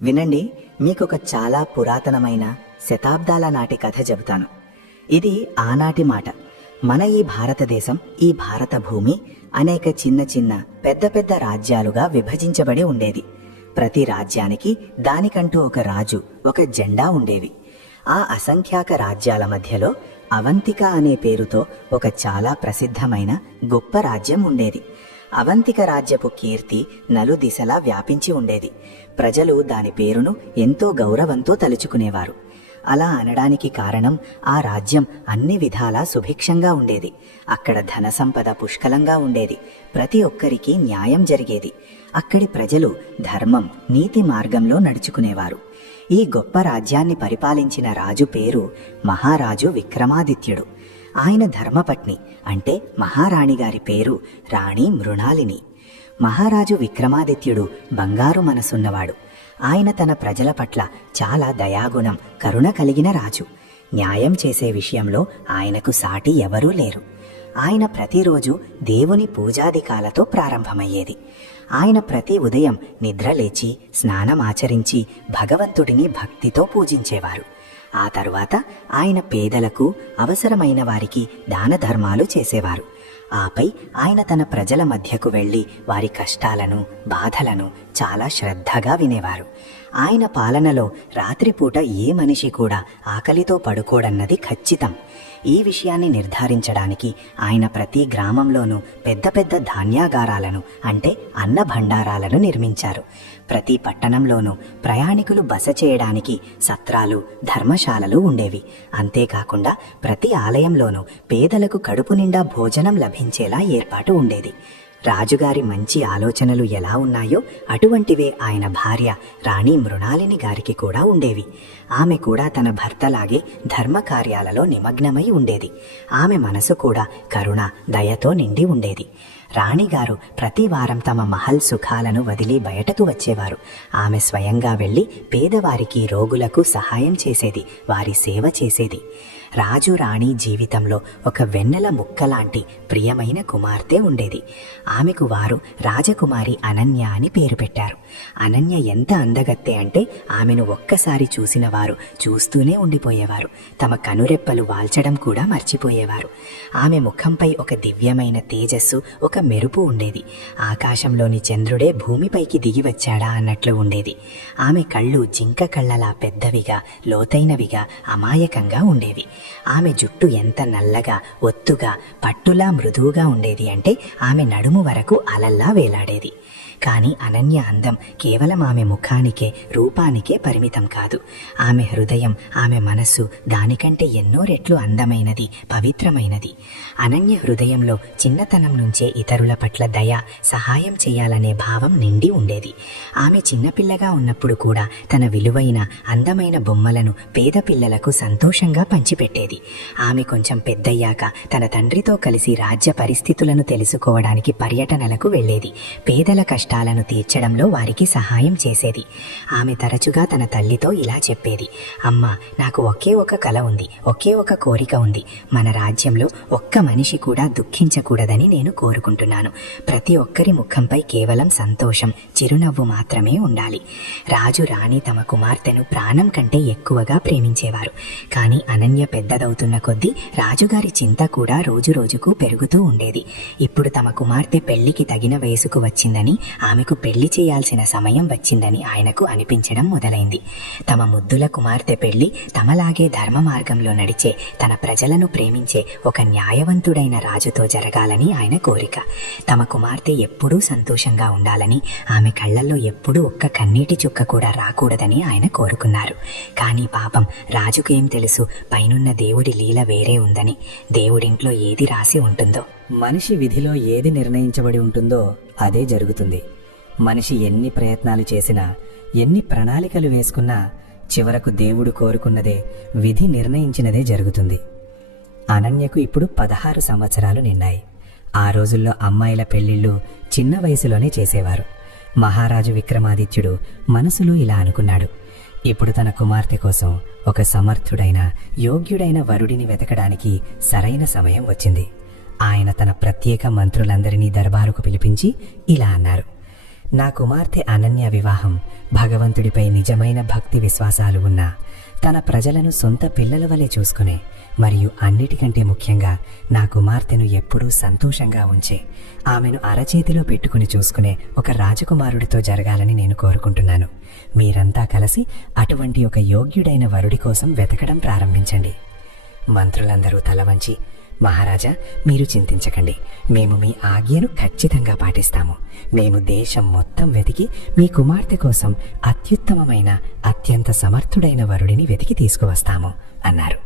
వినండి, మీకొక చాలా పురాతనమైన శతాబ్దాల నాటి కథ చెబుతాను. ఇది ఆనాటి మాట. మన ఈ భారతదేశం, ఈ భారత భూమి అనేక చిన్న చిన్న పెద్ద పెద్ద రాజ్యాలుగా విభజించబడి ఉండేది. ప్రతి రాజ్యానికి దానికంటూ ఒక రాజు, ఒక జెండా ఉండేవి. ఆ అసంఖ్యాక రాజ్యాల మధ్యలో అవంతిక అనే పేరుతో ఒక చాలా ప్రసిద్ధమైన గొప్ప రాజ్యం ఉండేది. అవంతిక రాజ్యపు కీర్తి నలుదిశలా వ్యాపించి ఉండేది. ప్రజలు దాని పేరును ఎంతో గౌరవంతో తలుచుకునేవారు. అలా అనడానికి కారణం, ఆ రాజ్యం అన్ని విధాలా సుభిక్షంగా ఉండేది. అక్కడ ధన సంపద పుష్కలంగా ఉండేది. ప్రతి ఒక్కరికి న్యాయం జరిగేది. అక్కడి ప్రజలు ధర్మం, నీతి మార్గంలో నడుచుకునేవారు. ఈ గొప్ప రాజ్యాన్ని పరిపాలించిన రాజు పేరు మహారాజు విక్రమాదిత్యుడు. ఆయన ధర్మపత్ని అంటే మహారాణి గారి పేరు రాణి మృణాలిని. మహారాజు విక్రమాదిత్యుడు బంగారు మనసున్నవాడు. ఆయన తన ప్రజల పట్ల చాలా దయాగుణం, కరుణ కలిగిన రాజు. న్యాయం చేసే విషయంలో ఆయనకు సాటి ఎవరూ లేరు. ఆయన ప్రతిరోజు దేవుని పూజాదికాలతో ప్రారంభమయ్యేది. ఆయన ప్రతి ఉదయం నిద్రలేచి స్నానమాచరించి భగవంతుడిని భక్తితో పూజించేవారు. ఆ తరువాత ఆయన పేదలకు, అవసరమైన వారికి దాన ధర్మాలు చేసేవారు. ఆపై ఆయన తన ప్రజల మధ్యకు వెళ్ళి వారి కష్టాలను, బాధలను చాలా శ్రద్ధగా వినేవారు. ఆయన పాలనలో రాత్రిపూట ఏ మనిషి కూడా ఆకలితో పడుకోడన్నది ఖచ్చితం. ఈ విషయాన్ని నిర్ధారించడానికి ఆయన ప్రతి గ్రామంలోనూ పెద్ద పెద్ద ధాన్యాగారాలను అంటే అన్న భండారాలను నిర్మించారు. ప్రతి పట్టణంలోనూ ప్రయాణికులు బస చేయడానికి సత్రాలు, ధర్మశాలలు ఉండేవి. అంతేకాకుండా ప్రతి ఆలయంలోనూ పేదలకు కడుపు నిండా భోజనం లభించేలా ఏర్పాటు ఉండేది. రాజుగారి మంచి ఆలోచనలు ఎలా ఉన్నాయో అటువంటివే ఆయన భార్య రాణి మృణాలిని గారికి కూడా ఉండేవి. ఆమె కూడా తన భర్తలాగే ధర్మ కార్యాలలో నిమగ్నమై ఉండేది. ఆమె మనసు కూడా కరుణ, దయతో నిండి ఉండేది. రాణిగారు ప్రతి వారం తమ మహల్ సుఖాలను వదిలి బయటకు వచ్చేవారు. ఆమె స్వయంగా వెళ్ళి పేదవారికి, రోగులకు సహాయం చేసేది, వారి సేవ చేసేది. రాజు రాణి జీవితంలో ఒక వెన్నెల ముక్కలాంటి ప్రియమైన కుమార్తె ఉండేది. ఆమెకు వారు రాజకుమారి అనన్య అని పేరు పెట్టారు. అనన్య ఎంత అందగత్తె అంటే ఆమెను ఒక్కసారి చూసిన వారు చూస్తూనే ఉండిపోయేవారు. తమ కనురెప్పలు వాల్చడం కూడా మర్చిపోయేవారు. ఆమె ముఖంపై ఒక దివ్యమైన తేజస్సు, ఒక మెరుపు ఉండేది. ఆకాశంలోని చంద్రుడే భూమిపైకి దిగి వచ్చాడా అన్నట్లు ఉండేది. ఆమె కళ్ళు జింక కళ్ళలా పెద్దవిగా, లోతైనవిగా, అమాయకంగా ఉండేవి. ఆమె జుట్టు ఎంత నల్లగా, ఒత్తుగా, పట్టులా మృదువుగా ఉండేది అంటే ఆమె నడుము వరకు అలల్లా వేలాడేది. కానీ అనన్య అందం కేవలం ఆమె ముఖానికే, రూపానికే పరిమితం కాదు. ఆమె హృదయం, ఆమె మనస్సు దానికంటే ఎన్నో రెట్లు అందమైనది, పవిత్రమైనది. అనన్య హృదయంలో చిన్నతనం నుంచే ఇతరుల పట్ల దయ, సహాయం చేయాలనే భావం నిండి ఉండేది. ఆమె చిన్నపిల్లగా ఉన్నప్పుడు కూడా తన విలువైన, అందమైన బొమ్మలను పేద పిల్లలకు సంతోషంగా పంచిపెట్టేది. ఆమె కొంచెం పెద్దయ్యాక తన తండ్రితో కలిసి రాజ్య పరిస్థితులను తెలుసుకోవడానికి పర్యటనలకు వెళ్ళేది. పేదల కష్టాలను తీర్చడంలో వారికి సహాయం చేసేది. ఆమె తరచుగా తన తల్లితో ఇలా చెప్పేది: అమ్మ, నాకు ఒకే ఒక కల ఉంది, ఒకే ఒక కోరిక ఉంది. మన రాజ్యంలో ఒక్క మనిషి కూడా దుఃఖించకూడదని నేను కోరుకుంటున్నాను. ప్రతి ఒక్కరి ముఖంపై కేవలం సంతోషం, చిరునవ్వు మాత్రమే ఉండాలి. రాజు రాణి తమ కుమార్తెను ప్రాణం కంటే ఎక్కువగా ప్రేమించేవారు. కానీ అనన్య పెద్దదవుతున్న కొద్దీ రాజుగారి చింత కూడా రోజు రోజుకు పెరుగుతూ ఉండేది. ఇప్పుడు తమ కుమార్తె పెళ్లికి తగిన వయసుకు వచ్చిందని, ఆమెకు పెళ్లి చేయాల్సిన సమయం వచ్చిందని ఆయనకు అనిపించడం మొదలైంది. తమ ముద్దుల కుమార్తె పెళ్లి తమలాగే ధర్మ మార్గంలో నడిచే, తన ప్రజలను ప్రేమించే ఒక న్యాయవంతుడైన రాజుతో జరగాలని ఆయన కోరిక. తమ కుమార్తె ఎప్పుడూ సంతోషంగా ఉండాలని, ఆమె కళ్ళల్లో ఎప్పుడూ ఒక్క కన్నీటి చుక్క కూడా రాకూడదని ఆయన కోరుకున్నారు. కానీ పాపం రాజుకేం తెలుసు, పైనున్న దేవుడి లీల వేరే ఉందని. దేవుడింట్లో ఏది రాసి ఉంటుందో, మనిషి విధిలో ఏది నిర్ణయించబడి ఉంటుందో అదే జరుగుతుంది. మనిషి ఎన్ని ప్రయత్నాలు చేసినా, ఎన్ని ప్రణాళికలు వేసుకున్నా చివరకు దేవుడు కోరుకున్నదే, విధి నిర్ణయించినదే జరుగుతుంది. అనన్యకు ఇప్పుడు 16 సంవత్సరాలు నిన్నాయి. ఆ రోజుల్లో అమ్మాయిల పెళ్లిళ్ళు చిన్న వయసులోనే చేసేవారు. మహారాజు విక్రమాదిత్యుడు మనసులో ఇలా అనుకున్నాడు: ఇప్పుడు తన కుమార్తె కోసం ఒక సమర్థుడైన, యోగ్యుడైన వరుడిని వెతకడానికి సరైన సమయం వచ్చింది. ఆయన తన ప్రత్యేక మంత్రులందరినీ దర్బారుకు పిలిపించి ఇలా అన్నారు: నా కుమార్తె అనన్య వివాహం భగవంతుడిపై నిజమైన భక్తి విశ్వాసాలు ఉన్న, తన ప్రజలను సొంత పిల్లల వలె చూసుకునే, మరియు అన్నిటికంటే ముఖ్యంగా నా కుమార్తెను ఎప్పుడూ సంతోషంగా ఉంచే, ఆమెను అరచేతిలో పెట్టుకుని చూసుకునే ఒక రాజకుమారుడితో జరగాలని నేను కోరుకుంటున్నాను. మీరంతా కలిసి అటువంటి ఒక యోగ్యుడైన వరుడి కోసం వెతకడం ప్రారంభించండి. మంత్రులందరూ తల వంచి, మహారాజా, మీరు చింతించకండి, మేము మీ ఆజ్ఞను ఖచ్చితంగా పాటిస్తాము. మేము దేశం మొత్తం వెతికి మీ కుమార్తె కోసం అత్యుత్తమమైన, అత్యంత సమర్థుడైన వరుడిని వెతికి తీసుకువస్తాము అన్నారు.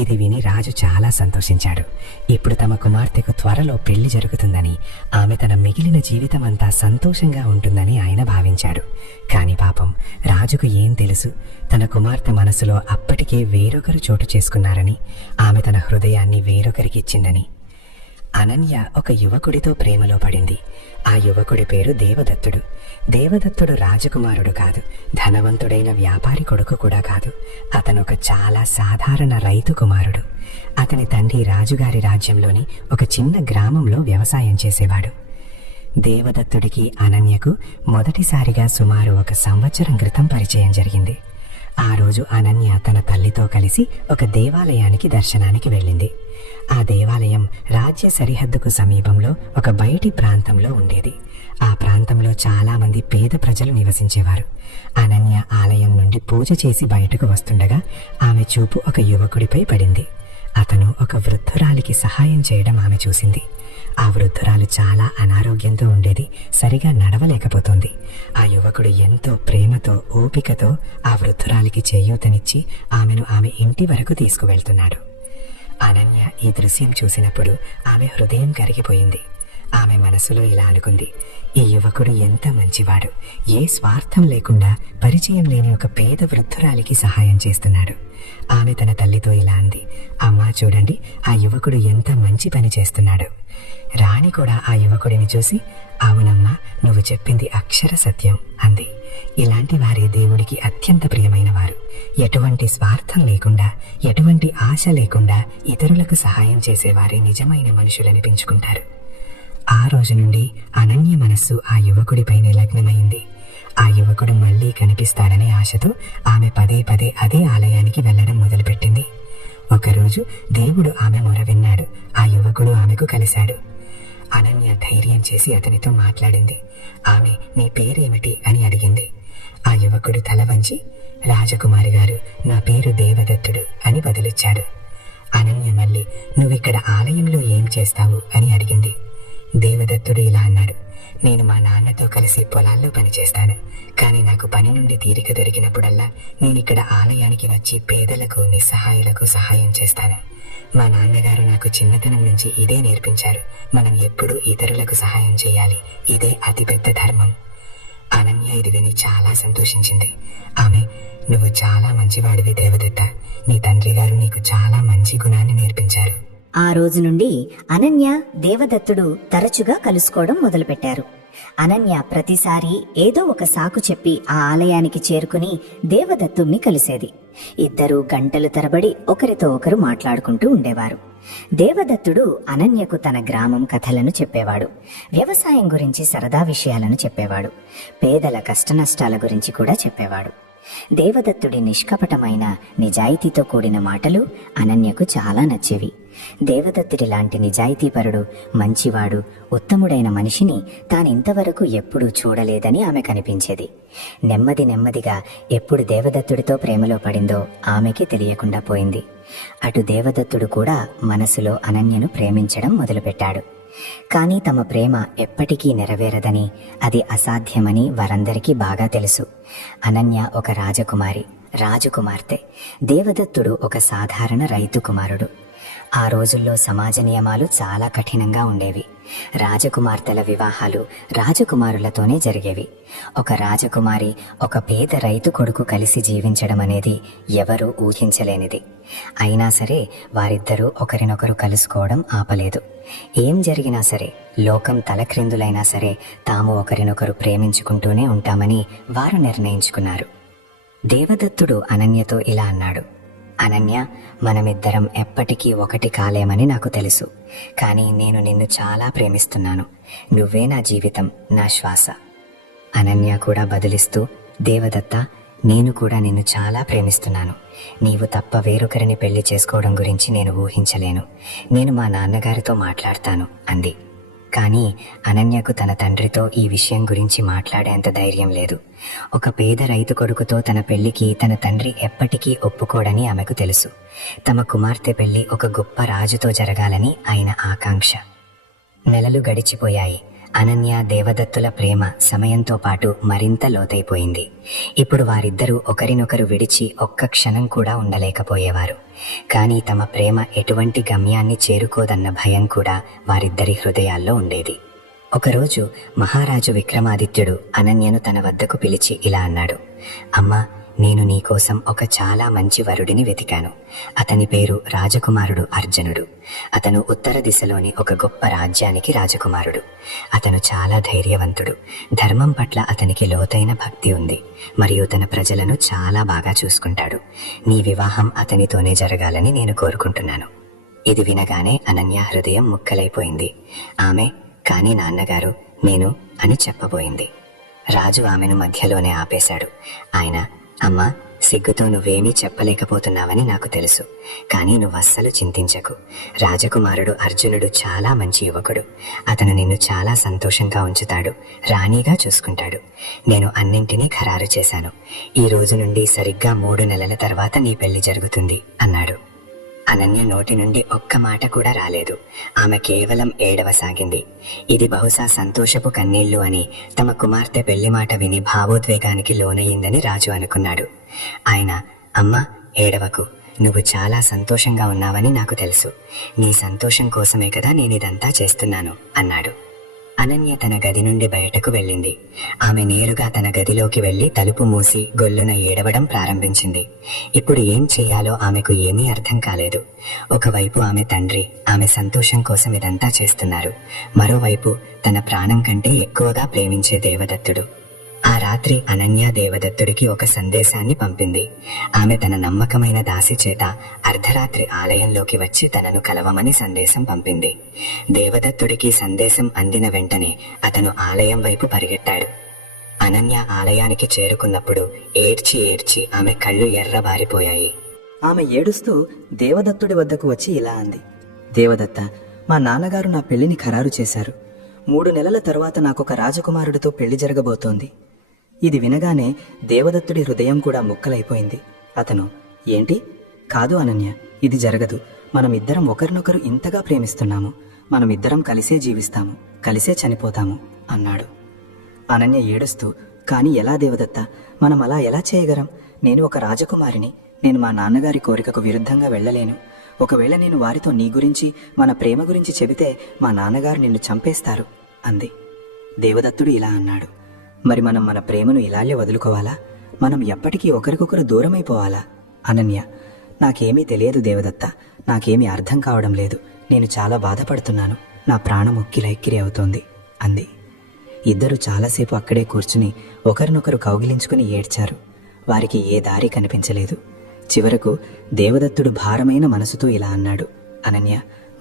ఇది విని రాజు చాలా సంతోషించాడు. ఇప్పుడు తమ కుమార్తెకు త్వరలో పెళ్లి జరుగుతుందని, ఆమె తన మిగిలిన జీవితమంతా సంతోషంగా ఉంటుందని ఆయన భావించాడు. కాని పాపం రాజుకు ఏం తెలుసు, తన కుమార్తె మనసులో అప్పటికే వేరొకరు చోటు చేసుకున్నారని, ఆమె తన హృదయాన్ని వేరొకరికిచ్చిందని. అనన్య ఒక యువకుడితో ప్రేమలో పడింది. ఆ యువకుడి పేరు దేవదత్తుడు. దేవదత్తుడు రాజకుమారుడు కాదు, ధనవంతుడైన వ్యాపారి కొడుకు కూడా కాదు. అతను ఒక చాలా సాధారణ రైతు కుమారుడు. అతని తండ్రి రాజుగారి రాజ్యంలోని ఒక చిన్న గ్రామంలో వ్యవసాయం చేసేవాడు. దేవదత్తుడికి అనన్యకు మొదటిసారిగా సుమారు 1 సంవత్సరం క్రితం పరిచయం జరిగింది. ఆ రోజు అనన్య తన తల్లితో కలిసి ఒక దేవాలయానికి దర్శనానికి వెళ్ళింది. ఆ దేవాలయం రాజ్య సరిహద్దుకు సమీపంలో ఒక బయటి ప్రాంతంలో ఉండేది. ఆ ప్రాంతంలో చాలా మంది పేద ప్రజలు నివసించేవారు. అనన్య ఆలయం నుండి పూజ చేసి బయటకు వస్తుండగా ఆమె చూపు ఒక యువకుడిపై పడింది. అతను ఒక వృద్ధురాలికి సహాయం చేయడం ఆమె చూసింది. ఆ వృద్ధురాలు చాలా అనారోగ్యంతో ఉండేది, సరిగా నడవలేకపోతుంది. ఆ యువకుడు ఎంతో ప్రేమతో, ఓపికతో ఆ వృద్ధురాలికి చేయూతనిచ్చి ఆమెను ఆమె ఇంటి వరకు తీసుకువెళ్తున్నాడు. అనన్య ఈ దృశ్యం చూసినప్పుడు ఆమె హృదయం కరిగిపోయింది. ఆమె మనసులో ఇలా అనుకుంది, ఈ యువకుడు ఎంత మంచివాడు, ఏ స్వార్థం లేకుండా పరిచయం లేని ఒక పేద వృద్ధురాలికి సహాయం చేస్తున్నాడు. ఆమె తన తల్లితో ఇలా అంది, అమ్మా చూడండి, ఆ యువకుడు ఎంత మంచి పని చేస్తున్నాడు. రాణి కూడా ఆ యువకుడిని చూసి, అవునమ్మా, నువ్వు చెప్పింది అక్షర సత్యం అంది. ఇలాంటి వారే దేవుడికి అత్యంత ప్రియమైన వారు. ఎటువంటి స్వార్థం లేకుండా, ఎటువంటి ఆశ లేకుండా ఇతరులకు సహాయం చేసేవారే నిజమైన మనుషులనిపించుకుంటారు. ఆ రోజు నుండి అనన్య మనస్సు ఆ యువకుడిపైనే లగ్నమైంది. ఆ యువకుడు మళ్ళీ కనిపిస్తాడనే ఆశతో ఆమె పదే పదే అదే ఆలయానికి వెళ్లడం మొదలుపెట్టింది. ఒకరోజు దేవుడు ఆమె మొర విన్నాడు. ఆ యువకుడు ఆమెకు కలిశాడు. అనన్య ధైర్యం చేసి అతనితో మాట్లాడింది. ఆమె నీ పేరేమిటి అని అడిగింది. ఆ యువకుడు తల వంచి, రాజకుమారి గారు, నా పేరు దేవదత్తుడు అని బదులిచ్చాడు. అనన్య మళ్ళీ, నువ్విక్కడ ఆలయంలో ఏం చేస్తావు అని అడిగింది. దేవదత్తుడు ఇలా అన్నాడు, నేను మా నాన్నతో కలిసి పొలాల్లో పనిచేస్తాను. కానీ నాకు పని నుండి తీరిక దొరికినప్పుడల్లా నేనిక్కడ ఆలయానికి వచ్చి పేదలకు, నిస్సహాయులకు సహాయం చేస్తాను. మా నాన్నగారు నాకు చిన్నతనం నుంచి ఇదే నేర్పించారు. మనం ఎప్పుడూ ఇతరులకు సహాయం చేయాలి. ఇదే అతిపెద్ద ధర్మం. అనన్య ఇది విని చాలా సంతోషించింది. ఆమె, నువ్వు చాలా మంచివాడివి దేవదత్త. నీ తండ్రి గారు నీకు చాలా మంచి గుణాన్ని నేర్పించారు. ఆ రోజు నుండి అనన్య, దేవదత్తుడు తరచుగా కలుసుకోవడం మొదలుపెట్టారు. అనన్య ప్రతిసారి ఏదో ఒక సాకు చెప్పి ఆ ఆలయానికి చేరుకుని దేవదత్తుణ్ణి కలిసేది. ఇద్దరూ గంటలు తరబడి ఒకరితో ఒకరు మాట్లాడుకుంటూ ఉండేవారు. దేవదత్తుడు అనన్యకు తన గ్రామం కథలను చెప్పేవాడు. వ్యవసాయం గురించి సరదా విషయాలను చెప్పేవాడు. పేదల కష్టనష్టాల గురించి కూడా చెప్పేవాడు. దేవదత్తుడి నిష్కపటమైన, నిజాయితీతో కూడిన మాటలు అనన్యకు చాలా నచ్చేవి. దేవదత్తుడి లాంటి నిజాయితీపరుడు, మంచివాడు, ఉత్తముడైన మనిషిని తానింతవరకు ఎప్పుడూ చూడలేదని ఆమె కనిపించేది. నెమ్మదిగా ఎప్పుడు దేవదత్తుడితో ప్రేమలో పడిందో ఆమెకి తెలియకుండా పోయింది. అటు దేవదత్తుడు కూడా మనసులో అనన్యను ప్రేమించడం మొదలుపెట్టాడు. కానీ తమ ప్రేమ ఎప్పటికీ నెరవేరదని, అది అసాధ్యమని వారందరికీ బాగా తెలుసు. అనన్య ఒక రాజకుమార్తె. దేవదత్తుడు ఒక సాధారణ రైతు కుమారుడు. ఆ రోజుల్లో సమాజ నియమాలు చాలా కఠినంగా ఉండేవి. రాజకుమార్తెల వివాహాలు రాజకుమారులతోనే జరిగేవి. ఒక రాజకుమారి, ఒక పేద రైతు కొడుకు కలిసి జీవించడం అనేది ఎవరూ ఊహించలేనిది. అయినా సరే వారిద్దరూ ఒకరినొకరు కలుసుకోవడం ఆపలేదు. ఏం జరిగినా సరే, లోకం తలక్రిందులైనా సరే, తాము ఒకరినొకరు ప్రేమించుకుంటూనే ఉంటామని వారు నిర్ణయించుకున్నారు. దేవదత్తుడు అనన్యతో ఇలా అన్నాడు, అనన్య, మనమిద్దరం ఎప్పటికీ ఒకటి కాలేమని నాకు తెలుసు. కానీ నేను నిన్ను చాలా ప్రేమిస్తున్నాను. నువ్వే నా జీవితం, నా శ్వాస. అనన్య కూడా బదులిస్తూ, దేవదత్త, నేను కూడా నిన్ను చాలా ప్రేమిస్తున్నాను. నీవు తప్ప వేరొకరిని పెళ్లి చేసుకోవడం గురించి నేను ఊహించలేను. నేను మా నాన్నగారితో మాట్లాడతాను అంది. కానీ అనన్యకు తన తండ్రితో ఈ విషయం గురించి మాట్లాడేంత ధైర్యం లేదు. ఒక పేద రైతు కొడుకుతో తన పెళ్లికి తన తండ్రి ఎప్పటికీ ఒప్పుకోడని ఆమెకు తెలుసు. తమ కుమార్తె పెళ్లి ఒక గొప్ప రాజుతో జరగాలని ఆయన ఆకాంక్ష. నెలలు గడిచిపోయాయి. అనన్య దేవదత్తుల ప్రేమ సమయంతో పాటు మరింత లోతైపోయింది. ఇప్పుడు వారిద్దరూ ఒకరినొకరు విడిచి ఒక్క క్షణం కూడా ఉండలేకపోయేవారు. కానీ తమ ప్రేమ ఎటువంటి గమ్యాన్ని చేరుకోదన్న భయం కూడా వారిద్దరి హృదయాల్లో ఉండేది. ఒకరోజు మహారాజు విక్రమాదిత్యుడు అనన్యను తన వద్దకు పిలిచి ఇలా అన్నాడు. అమ్మా, నేను నీకోసం ఒక చాలా మంచి వరుడిని వెతికాను. అతని పేరు రాజకుమారుడు అర్జునుడు. అతను ఉత్తర దిశలోని ఒక గొప్ప రాజ్యానికి రాజకుమారుడు. అతను చాలా ధైర్యవంతుడు. ధర్మం పట్ల అతనికి లోతైన భక్తి ఉంది మరియు తన ప్రజలను చాలా బాగా చూసుకుంటాడు. నీ వివాహం అతనితోనే జరగాలని నేను కోరుకుంటున్నాను. ఇది వినగానే అనన్య హృదయం ముక్కలైపోయింది. ఆమె, కానీ నాన్నగారు, నేను అని చెప్పబోయింది. రాజు ఆమెను మధ్యలోనే ఆపేశాడు. ఆయన, అమ్మా, సిగ్గుతో నువ్వేమీ చెప్పలేకపోతున్నావని నాకు తెలుసు. కానీ నువ్వస్సలు చింతించకు. రాజకుమారుడు అర్జునుడు చాలా మంచి యువకుడు. అతను నిన్ను చాలా సంతోషంగా ఉంచుతాడు, రాణిగా చూసుకుంటాడు. నేను అన్నింటినీ ఖరారు చేశాను. ఈ రోజు నుండి సరిగ్గా 3 నెలల తర్వాత నీ పెళ్లి జరుగుతుంది అన్నాడు. అనన్య నోటి నుండి ఒక్క మాట కూడా రాలేదు. ఆమె కేవలం ఏడవసాగింది. ఇది బహుశా సంతోషపు కన్నీళ్లు అని తమ కుమార్తె పెళ్లి మాట విని భావోద్వేగానికి లోనయ్యిందని రాజు అనుకున్నాడు. ఆయన, అమ్మా, ఏడవకు. నువ్వు చాలా సంతోషంగా ఉన్నావని నాకు తెలుసు. నీ సంతోషం కోసమే కదా నేనిదంతా చేస్తున్నాను అన్నాడు. అనన్య తన గది నుండి బయటకు వెళ్ళింది. ఆమె నేరుగా తన గదిలోకి వెళ్లి తలుపు మూసి గొల్లున ఏడవడం ప్రారంభించింది. ఇప్పుడు ఏం చేయాలో ఆమెకు ఏమీ అర్థం కాలేదు. ఒకవైపు ఆమె తండ్రి ఆమె సంతోషం కోసం ఇదంతా చేస్తున్నారు. మరోవైపు తన ప్రాణం కంటే ఎక్కువగా ప్రేమించే దేవదత్తుడు. ఆ రాత్రి అనన్య దేవదత్తుడికి ఒక సందేశాన్ని పంపింది. ఆమె తన నమ్మకమైన దాసి చేత అర్ధరాత్రి ఆలయంలోకి వచ్చి తనను కలవమని సందేశం పంపింది. దేవదత్తుడికి సందేశం అందిన వెంటనే అతను ఆలయం వైపు పరిగెట్టాడు. అనన్య ఆలయానికి చేరుకున్నప్పుడు ఏడ్చి ఏడ్చి ఆమె కళ్ళు ఎర్రబారిపోయాయి. ఆమె ఏడుస్తూ దేవదత్తుడి వద్దకు వచ్చి ఇలా అంది. దేవదత్త, మా నాన్నగారు నా పెళ్లిని ఖరారు చేశారు. 3 నెలల తరువాత నాకొక రాజకుమారుడితో పెళ్లి జరగబోతోంది. ఇది వినగానే దేవదత్తుడి హృదయం కూడా ముక్కలైపోయింది. అతను, ఏంటి? కాదు అనన్య, ఇది జరగదు. మనమిద్దరం ఒకరినొకరు ఇంతగా ప్రేమిస్తున్నాము. మనమిద్దరం కలిసే జీవిస్తాము, కలిసే చనిపోతాము అన్నాడు. అనన్య ఏడుస్తూ, కానీ ఎలా దేవదత్త? మనం అలా ఎలా చేయగలం? నేను ఒక రాజకుమారిని. నేను మా నాన్నగారి కోరికకు విరుద్ధంగా వెళ్ళలేను. ఒకవేళ నేను వారితో నీ గురించి, మన ప్రేమ గురించి చెబితే మా నాన్నగారు నిన్ను చంపేస్తారు అంది. దేవదత్తుడు ఇలా అన్నాడు. మరి మనం మన ప్రేమను ఇలాగే వదులుకోవాలా? మనం ఎప్పటికీ ఒకరికొకరు దూరమైపోవాలా? అనన్య, నాకేమీ తెలియదు దేవదత్త. నాకేమీ అర్థం కావడం లేదు. నేను చాలా బాధపడుతున్నాను. నా ప్రాణం ఉక్కిరిబిక్కిరి అవుతోంది అంది. ఇద్దరు చాలాసేపు అక్కడే కూర్చుని ఒకరినొకరు కౌగిలించుకుని ఏడ్చారు. వారికి ఏ దారి కనిపించలేదు. చివరకు దేవదత్తుడు భారమైన మనసుతో ఇలా అన్నాడు. అనన్య,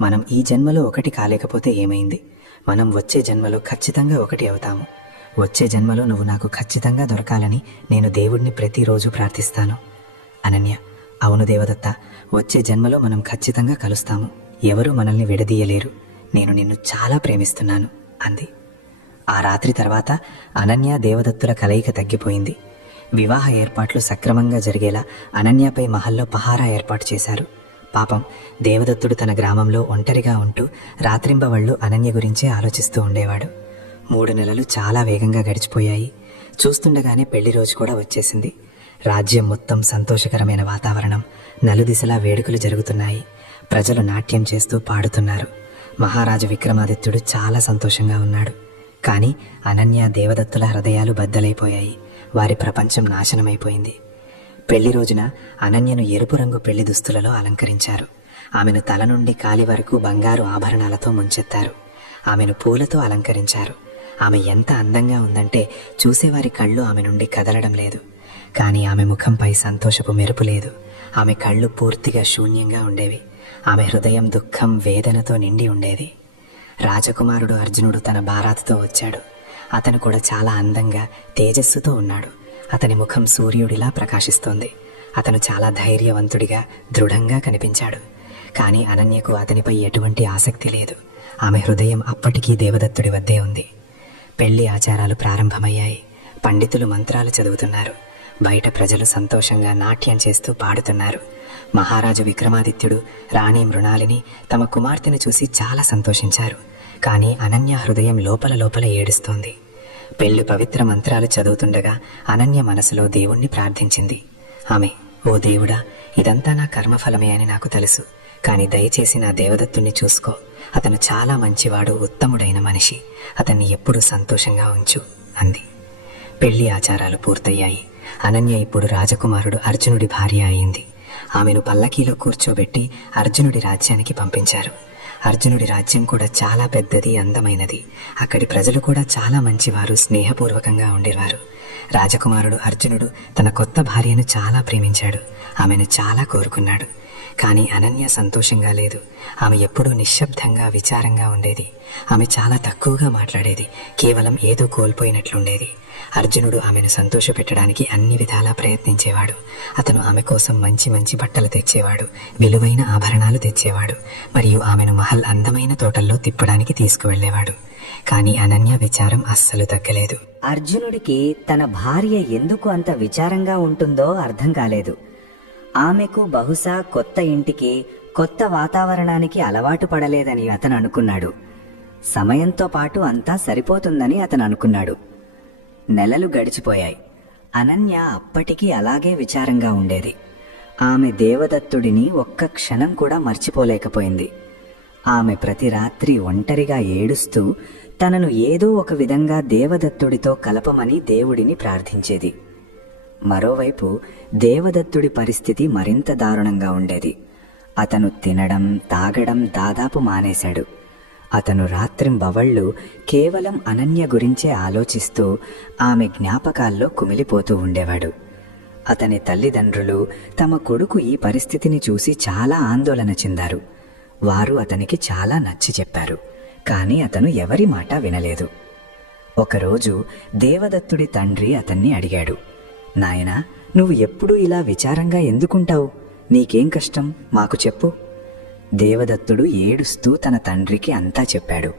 మనం ఈ జన్మలో ఒకటి కాలేకపోతే ఏమైంది? మనం వచ్చే జన్మలో ఖచ్చితంగా ఒకటి అవుతాము. వచ్చే జన్మలో నువ్వు నాకు ఖచ్చితంగా దొరకాలని నేను దేవుడిని ప్రతిరోజు ప్రార్థిస్తాను. అనన్య, అవును దేవదత్త, వచ్చే జన్మలో మనం ఖచ్చితంగా కలుస్తాము. ఎవరూ మనల్ని విడదీయలేరు. నేను నిన్ను చాలా ప్రేమిస్తున్నాను అంది. ఆ రాత్రి తర్వాత అనన్య దేవదత్తుల కలయిక తగ్గిపోయింది. వివాహ ఏర్పాట్లు సక్రమంగా జరిగేలా అనన్యపై మహల్లో పహారా ఏర్పాటు చేశారు. పాపం, దేవదత్తుడు తన గ్రామంలో ఒంటరిగా ఉంటూ రాత్రింబవళ్ళు అనన్య గురించే ఆలోచిస్తూ ఉండేవాడు. 3 నెలలు చాలా వేగంగా గడిచిపోయాయి. చూస్తుండగానే పెళ్లి రోజు కూడా వచ్చేసింది. రాజ్యం మొత్తం సంతోషకరమైన వాతావరణం. నలుదిశలా వేడుకలు జరుగుతున్నాయి. ప్రజలు నాట్యం చేస్తూ పాడుతున్నారు. మహారాజు విక్రమాదిత్యుడు చాలా సంతోషంగా ఉన్నాడు. కానీ అనన్య దేవదత్తుల హృదయాలు బద్దలైపోయాయి. వారి ప్రపంచం నాశనమైపోయింది. పెళ్లి రోజున అనన్యను ఎరుపు రంగు పెళ్లి దుస్తులలో అలంకరించారు. ఆమెను తల నుండి కాలి వరకు బంగారు ఆభరణాలతో ముంచెత్తారు. ఆమెను పూలతో అలంకరించారు. ఆమె ఎంత అందంగా ఉందంటే చూసేవారి కళ్ళు ఆమె నుండి కదలడం లేదు. కానీ ఆమె ముఖంపై సంతోషపు మెరుపు లేదు. ఆమె కళ్ళు పూర్తిగా శూన్యంగా ఉండేవి. ఆమె హృదయం దుఃఖం, వేదనతో నిండి ఉండేది. రాజకుమారుడు అర్జునుడు తన బారాతుతో వచ్చాడు. అతను కూడా చాలా అందంగా తేజస్సుతో ఉన్నాడు. అతని ముఖం సూర్యుడిలా ప్రకాశిస్తోంది. అతను చాలా ధైర్యవంతుడిగా దృఢంగా కనిపించాడు. కానీ అనన్యకు అతనిపై ఎటువంటి ఆసక్తి లేదు. ఆమె హృదయం అప్పటికీ దేవదత్తుడి వద్దే ఉంది. పెళ్లి ఆచారాలు ప్రారంభమయ్యాయి. పండితులు మంత్రాలు చదువుతున్నారు. బయట ప్రజలు సంతోషంగా నాట్యం చేస్తూ పాడుతున్నారు. మహారాజు విక్రమాదిత్యుడు, రాణి మృణాలిని తమ కుమార్తెను చూసి చాలా సంతోషించారు. కానీ అనన్య హృదయం లోపల లోపల ఏడుస్తోంది. పెళ్లి పవిత్ర మంత్రాలు చదువుతుండగా అనన్య మనసులో దేవుణ్ణి ప్రార్థించింది. ఆమె, ఓ దేవుడా, ఇదంతా నా కర్మఫలమే అని నాకు తెలుసు. కానీ దయచేసి నా దేవదత్తుణ్ణి చూసుకో. అతను చాలా మంచివాడు, ఉత్తముడైన మనిషి. అతన్ని ఎప్పుడూ సంతోషంగా ఉంచు అంది. పెళ్లి ఆచారాలు పూర్తయ్యాయి. అనన్య ఇప్పుడు రాజకుమారుడు అర్జునుడి భార్య అయింది. ఆమెను పల్లకీలో కూర్చోబెట్టి అర్జునుడి రాజ్యానికి పంపించారు. అర్జునుడి రాజ్యం కూడా చాలా పెద్దది, అందమైనది. అక్కడి ప్రజలు కూడా చాలా మంచివారు, స్నేహపూర్వకంగా ఉండేవారు. రాజకుమారుడు అర్జునుడు తన కొత్త భార్యను చాలా ప్రేమించాడు. ఆమెను చాలా కోరుకున్నాడు. కానీ అనన్య సంతోషంగా లేదు. ఆమె ఎప్పుడూ నిశ్శబ్దంగా, విచారంగా ఉండేది. ఆమె చాలా తక్కువగా మాట్లాడేది. కేవలం ఏదో కోల్పోయినట్లుండేది. అర్జునుడు ఆమెను సంతోషపెట్టడానికి అన్ని విధాలా ప్రయత్నించేవాడు. అతను ఆమె కోసం మంచి మంచి బట్టలు తెచ్చేవాడు, విలువైన ఆభరణాలు తెచ్చేవాడు, మరియు ఆమెను మహల్ అందమైన తోటల్లో తిప్పడానికి తీసుకువెళ్లేవాడు. కానీ అనన్య విచారం అస్సలు తగ్గలేదు. అర్జునుడికి తన భార్య ఎందుకు అంత విచారంగా ఉంటుందో అర్థం కాలేదు. ఆమెకు బహుశా కొత్త ఇంటికి, కొత్త వాతావరణానికి అలవాటు పడలేదని అతను అనుకున్నాడు. సమయంతో పాటు అంతా సరిపోతుందని అతను అనుకున్నాడు. నెలలు గడిచిపోయాయి. అనన్య అప్పటికీ అలాగే విచారంగా ఉండేది. ఆమె దేవదత్తుడిని ఒక్క క్షణం కూడా మర్చిపోలేకపోయింది. ఆమె ప్రతి రాత్రి ఒంటరిగా ఏడుస్తూ తనను ఏదో ఒక విధంగా దేవదత్తుడితో కలపమని దేవుడిని ప్రార్థించేది. మరోవైపు దేవదత్తుడి పరిస్థితి మరింత దారుణంగా ఉండేది. అతను తినడం, తాగడం దాదాపు మానేశాడు. అతను రాత్రింబవళ్ళు కేవలం అనన్య గురించే ఆలోచిస్తూ ఆమె జ్ఞాపకాల్లో కుమిలిపోతూ ఉండేవాడు. అతని తల్లిదండ్రులు తమ కొడుకు ఈ పరిస్థితిని చూసి చాలా ఆందోళన చెందారు. వారు అతనికి చాలా నచ్చి చెప్పారు. కానీ అతను ఎవరి మాట వినలేదు. ఒకరోజు దేవదత్తుడి తండ్రి అతన్ని అడిగాడు, నాయనా, నువ్వు ఎప్పుడూ ఇలా విచారంగా ఎందుకుంటావు? నీకేం కష్టం? మాకు చెప్పు. దేవదత్తుడు ఏడుస్తూ తన తండ్రికి అంతా చెప్పాడు.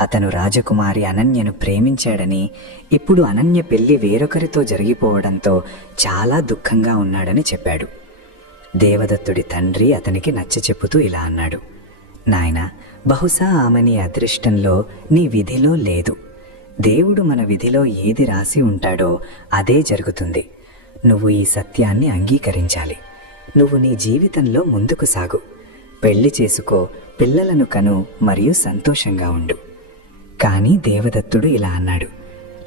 అతను రాజకుమారి అనన్యను ప్రేమించాడని, ఇప్పుడు అనన్య పెళ్లి వేరొకరితో జరిగిపోవడంతో చాలా దుఃఖంగా ఉన్నాడని చెప్పాడు. దేవదత్తుడి తండ్రి అతనికి నచ్చచెప్పుతూ ఇలా అన్నాడు, నాయనా, బహుశా ఆమె నీ అదృష్టంలో, నీ విధిలో లేదు. దేవుడు మన విధిలో ఏది రాసి ఉంటాడో అదే జరుగుతుంది. నువ్వు ఈ సత్యాన్ని అంగీకరించాలి. నువ్వు నీ జీవితంలో ముందుకు సాగు. పెళ్లి చేసుకో, పిల్లలను కను, మరియు సంతోషంగా ఉండు. కానీ దేవదత్తుడు ఇలా అన్నాడు,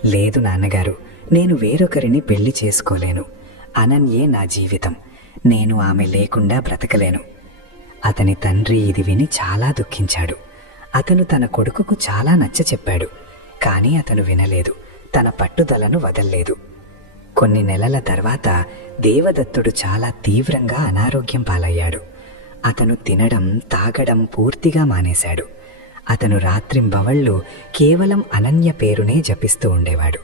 లేదు నాన్నగారు, నేను వేరొకరిని పెళ్లి చేసుకోలేను. అనన్యే నా జీవితం. నేను ఆమె లేకుండా బ్రతకలేను. అతని తండ్రి ఇది విని చాలా దుఃఖించాడు. అతను తన కొడుకుకు చాలా నచ్చచెప్పాడు. కానీ అతను వినలేదు. తన పట్టుదలను వదల్లేదు. కొన్ని నెలల తర్వాత దేవదత్తుడు చాలా తీవ్రంగా అనారోగ్యం పాలయ్యాడు. అతను తినడం, తాగడం పూర్తిగా మానేశాడు. అతను రాత్రింబవళ్ళు కేవలం అనన్య పేరునే జపిస్తూ ఉండేవాడు.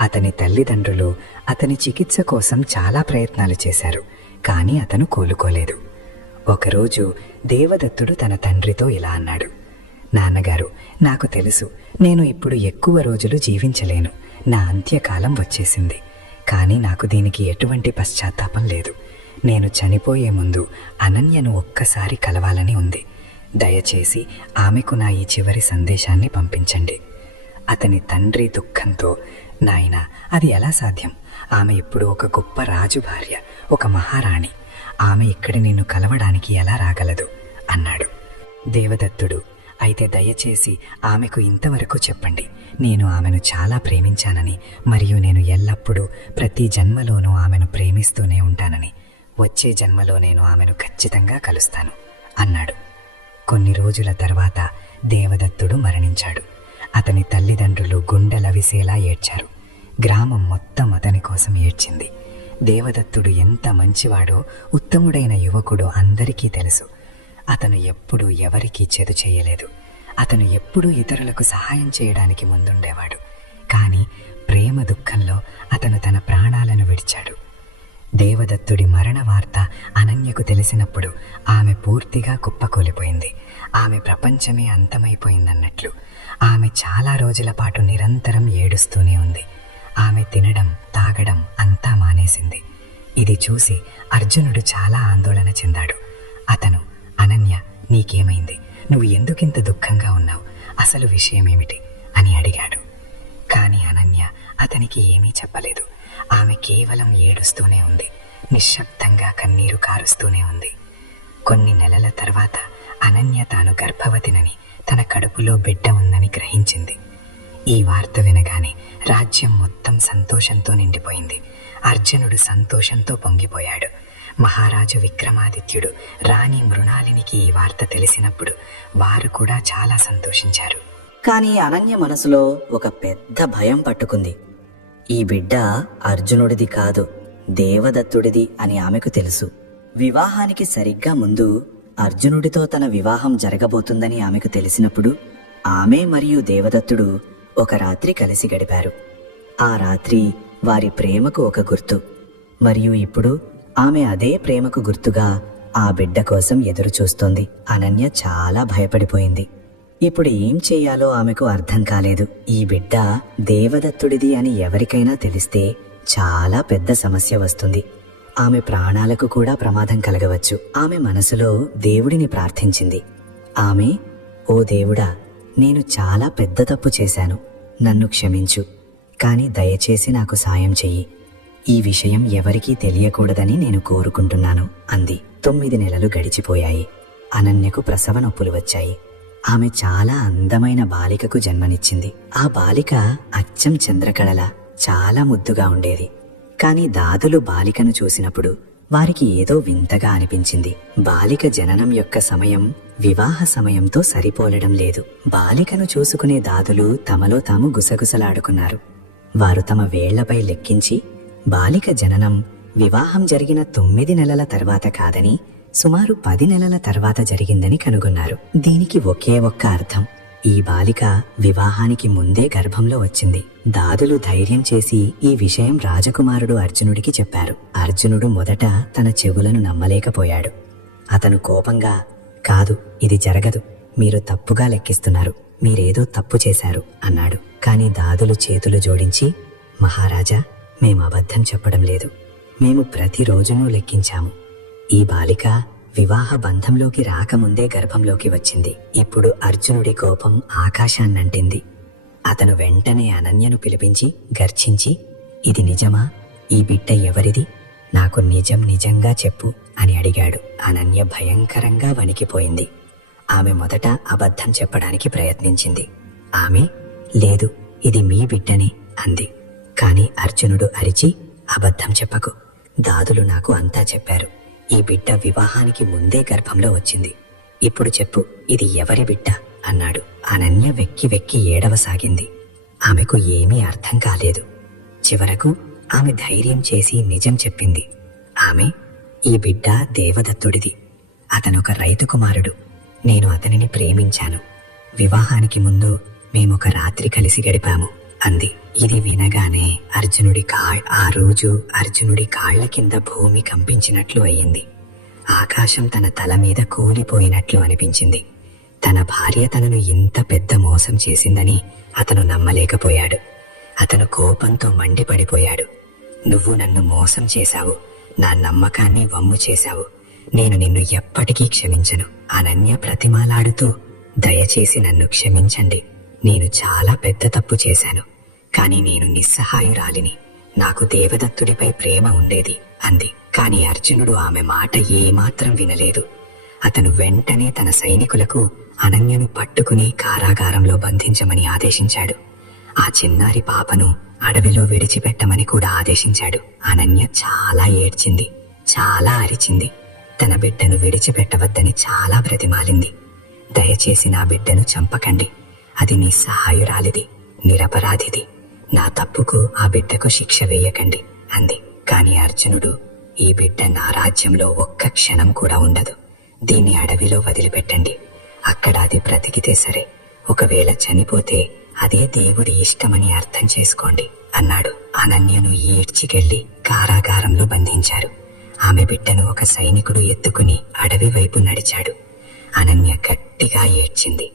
అతని తల్లిదండ్రులు అతని చికిత్స కోసం చాలా ప్రయత్నాలు చేశారు. కానీ అతను కోలుకోలేదు. ఒకరోజు దేవదత్తుడు తన తండ్రితో ఇలా అన్నాడు, నాన్నగారు, నాకు తెలుసు, నేను ఇప్పుడు ఎక్కువ రోజులు జీవించలేను. నా అంత్యకాలం వచ్చేసింది. కానీ నాకు దీనికి ఎటువంటి పశ్చాత్తాపం లేదు. నేను చనిపోయే ముందు అనన్యను ఒక్కసారి కలవాలని ఉంది. దయచేసి ఆమెకు నా ఈ చివరి సందేశాన్ని పంపించండి. అతని తండ్రి దుఃఖంతో, నాయనా, అది ఎలా సాధ్యం? ఆమె ఇప్పుడు ఒక గొప్ప రాజు భార్య, ఒక మహారాణి. ఆమె ఇక్కడ నిన్ను కలవడానికి ఎలా రాగలదు అన్నాడు. దేవదత్తుడు, అయితే దయచేసి ఆమెకు ఇంతవరకు చెప్పండి, నేను ఆమెను చాలా ప్రేమించానని, మరియు నేను ఎల్లప్పుడూ ప్రతి జన్మలోనూ ఆమెను ప్రేమిస్తూనే ఉంటానని. వచ్చే జన్మలో నేను ఆమెను ఖచ్చితంగా కలుస్తాను అన్నాడు. కొన్ని రోజుల తర్వాత దేవదత్తుడు మరణించాడు. అతని తల్లిదండ్రులు గుండెలవిసేలా ఏడ్చారు. గ్రామం మొత్తం అతని కోసం ఏడ్చింది. దేవదత్తుడు ఎంత మంచివాడో, ఉత్తముడైన యువకుడో అందరికీ తెలుసు. అతను ఎప్పుడూ ఎవరికీ చెడు చేయలేదు. అతను ఎప్పుడూ ఇతరులకు సహాయం చేయడానికి ముందుండేవాడు. కానీ ప్రేమ దుఃఖంలో అతను తన ప్రాణాలను విడిచాడు. దేవదత్తుడి మరణ వార్త అనన్యకు తెలిసినప్పుడు ఆమె పూర్తిగా కుప్పకూలిపోయింది. ఆమె ప్రపంచమే అంతమైపోయిందన్నట్లు. ఆమె చాలా రోజుల పాటు నిరంతరం ఏడుస్తూనే ఉంది. ఆమె తినడం తాగడం అంతా మానేసింది. ఇది చూసి అర్జునుడు చాలా ఆందోళన చెందాడు. అతను, అనన్య, నీకేమైంది? నువ్వు ఎందుకింత దుఃఖంగా ఉన్నావు? అసలు విషయమేమిటి అని అడిగాడు. కానీ అనన్య అతనికి ఏమీ చెప్పలేదు. ఆమె కేవలం ఏడుస్తూనే ఉంది. నిశ్శబ్దంగా కన్నీరు కారుస్తూనే ఉంది. కొన్ని నెలల తర్వాత అనన్య తాను గర్భవతినని, తన కడుపులో బిడ్డ ఉందని గ్రహించింది. ఈ వార్త వినగానే రాజ్యం మొత్తం సంతోషంతో నిండిపోయింది. అర్జునుడు సంతోషంతో పొంగిపోయాడు. మహారాజు విక్రమాదిత్యుడు, రాణి మృణాలినికి ఈ వార్త తెలిసినప్పుడు వారు కూడా చాలా సంతోషించారు. కానీ అనన్య మనసులో ఒక పెద్ద భయం పట్టుకుంది. ఈ బిడ్డ అర్జునుడిది కాదు, దేవదత్తుడిది అని ఆమెకు తెలుసు. వివాహానికి సరిగ్గా ముందు అర్జునుడితో తన వివాహం జరగబోతుందని ఆమెకు తెలిసినప్పుడు ఆమె మరియు దేవదత్తుడు ఒక రాత్రి కలిసి గడిపారు. ఆ రాత్రి వారి ప్రేమకు ఒక గుర్తు. మరియు ఇప్పుడు ఆమె అదే ప్రేమకు గుర్తుగా ఆ బిడ్డ కోసం ఎదురు చూస్తోంది. అనన్య చాలా భయపడిపోయింది. ఇప్పుడు ఏం చెయ్యాలో ఆమెకు అర్థం కాలేదు. ఈ బిడ్డ దేవదత్తుడిది అని ఎవరికైనా తెలిస్తే చాలా పెద్ద సమస్య వస్తుంది. ఆమె ప్రాణాలకు కూడా ప్రమాదం కలగవచ్చు. ఆమె మనసులో దేవుడిని ప్రార్థించింది. ఆమె, ఓ దేవుడా, నేను చాలా పెద్ద తప్పు చేశాను, నన్ను క్షమించు, కానీ దయచేసి నాకు సాయం చెయ్యి. ఈ విషయం ఎవరికీ తెలియకూడదని నేను కోరుకుంటున్నాను అంది. 9 నెలలు గడిచిపోయాయి. అనన్యకు ప్రసవ నొప్పులు వచ్చాయి. ఆమె చాలా అందమైన బాలికకు జన్మనిచ్చింది. ఆ బాలిక అచ్చం చంద్రకళలా చాలా ముద్దుగా ఉండేది. కాని దాదులు బాలికను చూసినప్పుడు వారికి ఏదో వింతగా అనిపించింది. బాలిక జననం యొక్క సమయం వివాహ సమయంతో సరిపోలడం లేదు. బాలికను చూసుకునే దాదులు తమలో తాము గుసగుసలాడుకున్నారు. వారు తమ వేళ్లపై లెక్కించి బాలిక జననం వివాహం జరిగిన 9 నెలల తర్వాత కాదని సుమారు 10 నెలల తర్వాత జరిగిందని కనుగొన్నారు. దీనికి ఒకే ఒక్క అర్థం, ఈ బాలిక వివాహానికి ముందే గర్భంలో వచ్చింది. దాదులు ధైర్యం చేసి ఈ విషయం రాజకుమారుడు అర్జునుడికి చెప్పారు. అర్జునుడు మొదట తన చెవులను నమ్మలేకపోయాడు. అతను కోపంగా, కాదు, ఇది జరగదు, మీరు తప్పుగా లెక్కిస్తున్నారు, మీరేదో తప్పు చేశారు అన్నాడు. కాని దాదులు చేతులు జోడించి, మహారాజా, మేము అబద్ధం చెప్పడం లేదు, మేము ప్రతిరోజునూ లెక్కించాము. ఈ బాలిక వివాహ బంధంలోకి రాకముందే గర్భంలోకి వచ్చింది. ఇప్పుడు అర్జునుడి కోపం ఆకాశాన్నంటింది. అతను వెంటనే అనన్యను పిలిపించి గర్జించి, ఇది నిజమా? ఈ బిడ్డ ఎవరిది? నాకు నిజంగా చెప్పు అని అడిగాడు. అనన్య భయంకరంగా వణికిపోయింది. ఆమె మొదట అబద్ధం చెప్పడానికి ప్రయత్నించింది. ఆమె, లేదు, ఇది మీ బిడ్డనే అంది. కాని అర్జునుడు అరిచి, అబద్ధం చెప్పకు, దాదులు నాకు అంతా చెప్పారు. ఈ బిడ్డ వివాహానికి ముందే గర్భంలో వచ్చింది. ఇప్పుడు చెప్పు, ఇది ఎవరి బిడ్డ అన్నాడు. అనన్య వెక్కి ఏడవసాగింది. ఆమెకు ఏమీ అర్థం కాలేదు. చివరకు ఆమె ధైర్యం చేసి నిజం చెప్పింది. ఆమె, ఈ బిడ్డ దేవదత్తుడిది. అతనొక రైతు కుమారుడు. నేను అతనిని ప్రేమించాను. వివాహానికి ముందు మేమొక రాత్రి కలిసి గడిపాము అంది. ఇది వినగానే ఆ రోజు అర్జునుడి కాళ్ల కింద భూమి కంపించినట్లు అయ్యింది. ఆకాశం తన తల మీద కూలిపోయినట్లు అనిపించింది. తన భార్య తనను ఇంత పెద్ద మోసం చేసిందని అతను నమ్మలేకపోయాడు. అతను కోపంతో మండిపడిపోయాడు. నువ్వు నన్ను మోసం చేశావు, నా నమ్మకాన్ని వమ్ము చేశావు, నేను నిన్ను ఎప్పటికీ క్షమించను. అనన్య ప్రతిమాలాడుతూ, దయచేసి నన్ను క్షమించండి, నేను చాలా పెద్ద తప్పు చేశాను, కాని నేను నిస్సహాయురాలిని, నాకు దేవదత్తుడిపై ప్రేమ ఉండేది అంది. కాని అర్జునుడు ఆమె మాట ఏమాత్రం వినలేదు. అతను వెంటనే తన సైనికులకు అనన్యను పట్టుకుని కారాగారంలో బంధించమని ఆదేశించాడు. ఆ చిన్నారి పాపను అడవిలో విడిచిపెట్టమని కూడా ఆదేశించాడు. అనన్య చాలా ఏడ్చింది, చాలా అరిచింది. తన బిడ్డను విడిచిపెట్టవద్దని చాలా బ్రతిమాలింది. దయచేసి నా బిడ్డను చంపకండి, అది నిస్సహాయురాలిది, నిరపరాధిది, నా తప్పుకు ఆ బిడ్డకు శిక్ష వేయకండి అంది. కాని అర్జునుడు, ఈ బిడ్డ నా రాజ్యంలో ఒక్క క్షణం కూడా ఉండదు, దీన్ని అడవిలో వదిలిపెట్టండి, అక్కడ అది బ్రతికితే సరే, ఒకవేళ చనిపోతే అదే దేవుడి ఇష్టమని అర్థం చేసుకోండి అన్నాడు. అనన్యను ఈడ్చికెళ్లి కారాగారంలో బంధించారు. ఆమె బిడ్డను ఒక సైనికుడు ఎత్తుకుని అడవి వైపు నడిచాడు. అనన్య గట్టిగా ఏడ్చింది.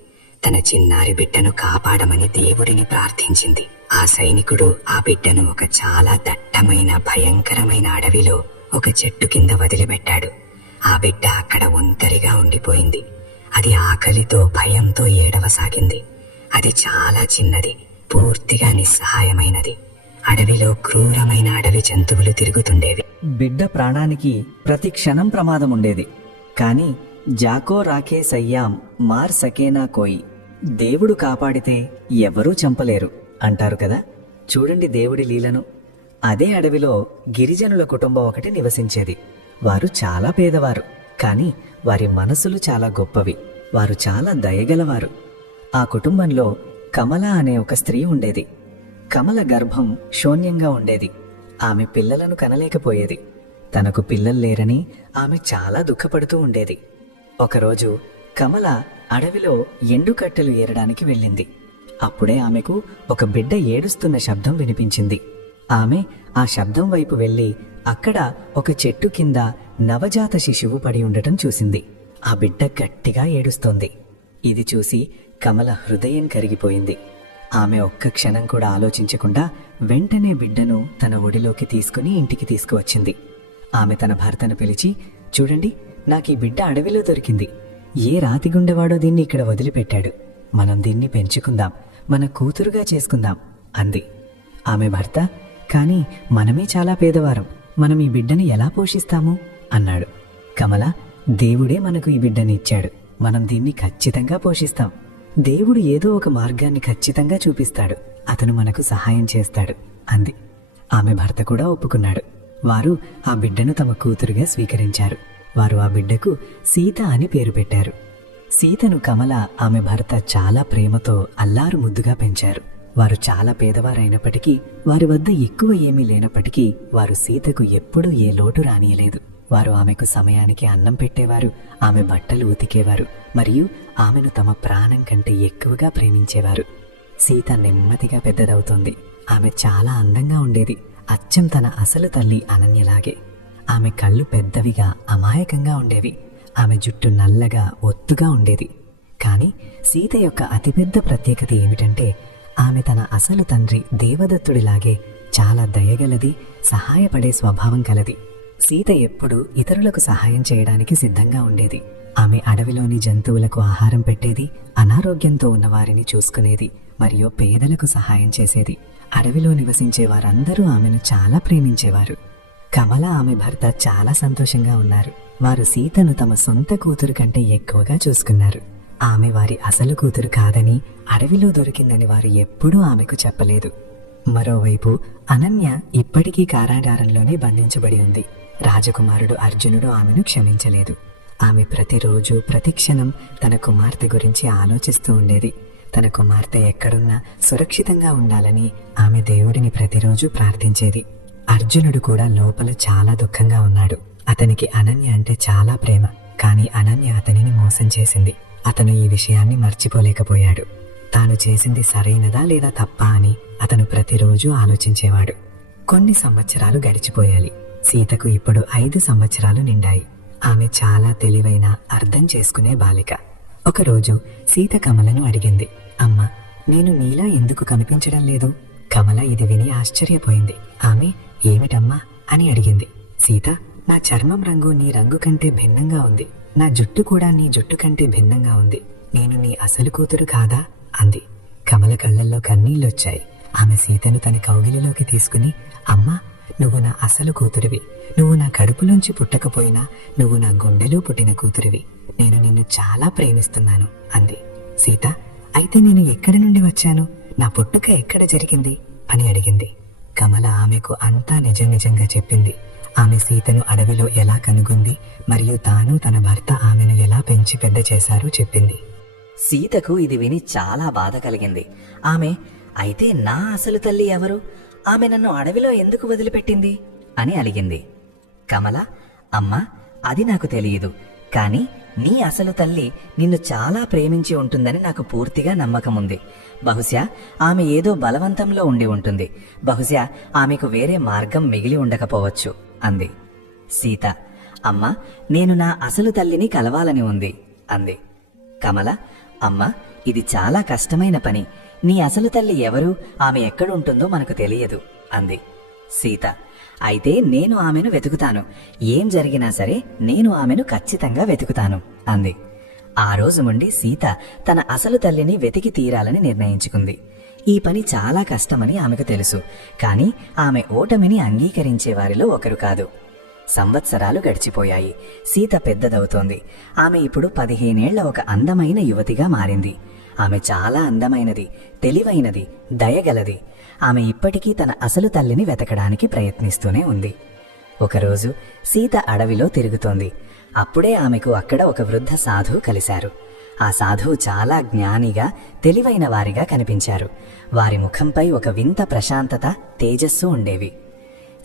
తన చిన్నారి బిడ్డను కాపాడమని దేవుడిని ప్రార్థించింది. ఆ సైనికుడు ఆ బిడ్డను ఒక చాలా దట్టమైన భయంకరమైన అడవిలో ఒక చెట్టు కింద వదిలిపెట్టాడు. ఆ బిడ్డ అక్కడ ఒంటరిగా ఉండిపోయింది. అది ఆకలితో భయంతో ఏడవసాగింది. అది చాలా చిన్నది, పూర్తిగా నిస్సహాయమైనది. అడవిలో క్రూరమైన అడవి జంతువులు తిరుగుతుండేవి. బిడ్డ ప్రాణానికి ప్రతి క్షణం ప్రమాదం ఉండేది. కాని జాకో రాకే సయ్యాం మార్ సకేనా కోయి, దేవుడు కాపాడితే ఎవరూ చంపలేరు అంటారు కదా. చూడండి దేవుడి లీలను. అదే అడవిలో గిరిజనుల కుటుంబం ఒకటి నివసించేది. వారు చాలా పేదవారు, కాని వారి మనసులు చాలా గొప్పవి. వారు చాలా దయగలవారు. ఆ కుటుంబంలో కమల అనే ఒక స్త్రీ ఉండేది. కమల గర్భం శూన్యంగా ఉండేది. ఆమె పిల్లలను కనలేకపోయేది. తనకు పిల్లలు లేరని ఆమె చాలా దుఃఖపడుతూ ఉండేది. ఒకరోజు కమల అడవిలో ఎండుకట్టెలు ఏరడానికి వెళ్ళింది. అప్పుడే ఆమెకు ఒక బిడ్డ ఏడుస్తున్న శబ్దం వినిపించింది. ఆమె ఆ శబ్దం వైపు వెళ్ళి అక్కడ ఒక చెట్టు కింద నవజాత శిశువు పడి ఉండటం చూసింది. ఆ బిడ్డ గట్టిగా ఏడుస్తోంది. ఇది చూసి కమల హృదయం కరిగిపోయింది. ఆమె ఒక్క క్షణం కూడా ఆలోచించకుండా వెంటనే బిడ్డను తన ఒడిలోకి తీసుకుని ఇంటికి తీసుకువచ్చింది. ఆమె తన భర్తను పిలిచి, చూడండి, నాకు ఈ బిడ్డ అడవిలో దొరికింది. ఏ రాతిగుండెవాడో దీన్ని ఇక్కడ వదిలిపెట్టాడు. మనం దీన్ని పెంచుకుందాం, మన కూతురుగా చేసుకుందాం అంది. ఆమె భర్త, కానీ మనమే చాలా పేదవారం, మనం ఈ బిడ్డను ఎలా పోషిస్తాము అన్నాడు. కమల, దేవుడే మనకు ఈ బిడ్డని ఇచ్చాడు, మనం దీన్ని ఖచ్చితంగా పోషిస్తాం. దేవుడు ఏదో ఒక మార్గాన్ని ఖచ్చితంగా చూపిస్తాడు, అతను మనకు సహాయం చేస్తాడు అంది. ఆమె భర్త కూడా ఒప్పుకున్నాడు. వారు ఆ బిడ్డను తమ కూతురుగా స్వీకరించారు. వారు ఆ బిడ్డకు సీత అని పేరు పెట్టారు. సీతను కమల ఆమె భర్త చాలా ప్రేమతో అల్లారు ముద్దుగా పెంచారు. వారు చాలా పేదవారైనప్పటికీ, వారి వద్ద ఎక్కువ ఏమీ లేనప్పటికీ వారు సీతకు ఎప్పుడూ ఏ లోటు రానియలేదు. వారు ఆమెకు సమయానికి అన్నం పెట్టేవారు, ఆమె బట్టలు ఉతికేవారు, మరియు ఆమెను తమ ప్రాణం కంటే ఎక్కువగా ప్రేమించేవారు. సీత నెమ్మదిగా పెద్దదవుతోంది. ఆమె చాలా అందంగా ఉండేది, అచ్చం తన అసలు తల్లి అనన్యలాగే. ఆమె కళ్ళు పెద్దవిగా అమాయకంగా ఉండేవి. ఆమె జుట్టు నల్లగా ఒత్తుగా ఉండేది. కానీ సీత యొక్క అతిపెద్ద ప్రత్యేకత ఏమిటంటే, ఆమె తన అసలు తండ్రి దేవదత్తుడిలాగే చాలా దయగలది, సహాయపడే స్వభావం కలది. సీత ఎప్పుడూ ఇతరులకు సహాయం చేయడానికి సిద్ధంగా ఉండేది. ఆమె అడవిలోని జంతువులకు ఆహారం పెట్టేది, అనారోగ్యంతో ఉన్న వారిని చూసుకునేది, మరియు పేదలకు సహాయం చేసేది. అడవిలో నివసించే వారందరూ ఆమెను చాలా ప్రేమించేవారు. కమల ఆమె భర్త చాలా సంతోషంగా ఉన్నారు. వారు సీతను తమ సొంత కూతురు కంటే ఎక్కువగా చూసుకున్నారు. ఆమె వారి అసలు కూతురు కాదని, అడవిలో దొరికిందని వారు ఎప్పుడూ ఆమెకు చెప్పలేదు. మరోవైపు అనన్య ఇప్పటికీ కారాగారంలోనే బంధించబడి ఉంది. రాజకుమారుడు అర్జునుడు ఆమెను క్షమించలేదు. ఆమె ప్రతిరోజు ప్రతిక్షణం తన కుమార్తె గురించి ఆలోచిస్తూ ఉండేది. తన కుమార్తె ఎక్కడున్నా సురక్షితంగా ఉండాలని ఆమె దేవుడిని ప్రతిరోజు ప్రార్థించేది. అర్జునుడు కూడా లోపల చాలా దుఃఖంగా ఉన్నాడు. అతనికి అనన్య అంటే చాలా ప్రేమ, కానీ అనన్య అతనిని మోసం చేసింది. అతను ఈ విషయాన్ని మర్చిపోలేకపోయాడు. తాను చేసింది సరైనదా లేదా తప్పా అని అతను ప్రతిరోజు ఆలోచించేవాడు. కొన్ని సంవత్సరాలు గడిచిపోయాయి. సీతకు ఇప్పుడు 5 సంవత్సరాలు నిండాయి. ఆమె చాలా తెలివైన, అర్థం చేసుకునే బాలిక. ఒకరోజు సీత కమలను అడిగింది, అమ్మా, నేను నీలా ఎందుకు కనిపించడం లేదు? కమల ఇది విని ఆశ్చర్యపోయింది. ఆమె, ఏమిటమ్మా అని అడిగింది. సీత, నా చర్మం రంగు నీ రంగు కంటే భిన్నంగా ఉంది. నా జుట్టు కూడా నీ జుట్టు కంటే భిన్నంగా ఉంది. నేను నీ అసలు కూతురు కాదా అంది. కమల కళ్ళల్లో కన్నీళ్ళొచ్చాయి. ఆమె సీతను తన కౌగిలిలోకి తీసుకుని, అమ్మా, నువ్వు నా అసలు కూతురివి. నువ్వు నా కడుపులోంచి పుట్టకపోయినా నువ్వు నా గుండెలో పుట్టిన కూతురివి. నేను నిన్ను చాలా ప్రేమిస్తున్నాను అంది. సీత, అయితే నేను ఎక్కడి నుండి వచ్చాను? నా పుట్టుక ఎక్కడ జరిగింది అని అడిగింది. కమల ఆమెకు అంతా నిజంగా చెప్పింది. ఆమె సీతను అడవిలో ఎలా కనుగొంది, మరియు తాను తన భర్త ఆమెను ఎలా పెంచి పెద్ద చేశారో చెప్పింది. సీతకు ఇది విని చాలా బాధ కలిగింది. ఆమె, అయితే నా అసలు తల్లి ఎవరు? ఆమె నన్ను అడవిలో ఎందుకు వదిలిపెట్టింది అని అడిగింది. కమల, అమ్మా, అది నాకు తెలియదు, కానీ నీ అసలు తల్లి నిన్ను చాలా ప్రేమించి ఉంటుందని నాకు పూర్తిగా నమ్మకం ఉంది. బహుశా ఆమె ఏదో బలవంతంలో ఉండి ఉంటుంది. బహుశా ఆమెకు వేరే మార్గం మిగిలి ఉండకపోవచ్చు అంది. సీత, అమ్మా, నేను నా అసలు తల్లిని కలవాలని ఉంది అంది. కమల, అమ్మా, ఇది చాలా కష్టమైన పని. నీ అసలు తల్లి ఎవరు, ఆమె ఎక్కడుంటుందో మనకు తెలియదు అంది. సీత, అయితే నేను ఆమెను వెతుకుతాను. ఏం జరిగినా సరే నేను ఆమెను ఖచ్చితంగా వెతుకుతాను అంది. ఆ రోజు నుండి సీత తన అసలు తల్లిని వెతికి తీరాలని నిర్ణయించుకుంది. ఈ పని చాలా కష్టమని ఆమెకు తెలుసు. కానీ ఆమె ఓటమిని అంగీకరించే వారిలో ఒకరు కాదు. సంవత్సరాలు గడిచిపోయాయి. సీత పెద్దదవుతోంది. ఆమె ఇప్పుడు 15 ఏళ్ల ఒక అందమైన యువతిగా మారింది. ఆమె చాలా అందమైనది, తెలివైనది, దయగలది. ఆమె ఇప్పటికీ తన అసలు తల్లిని వెతకడానికి ప్రయత్నిస్తూనే ఉంది. ఒకరోజు సీత అడవిలో తిరుగుతోంది. అప్పుడే ఆమెకు అక్కడ ఒక వృద్ధ సాధువు కలిశారు. ఆ సాధువు చాలా జ్ఞానిగా, తెలివైన వారిగా కనిపించారు. వారి ముఖంపై ఒక వింత ప్రశాంతత, తేజస్సు ఉండేవి.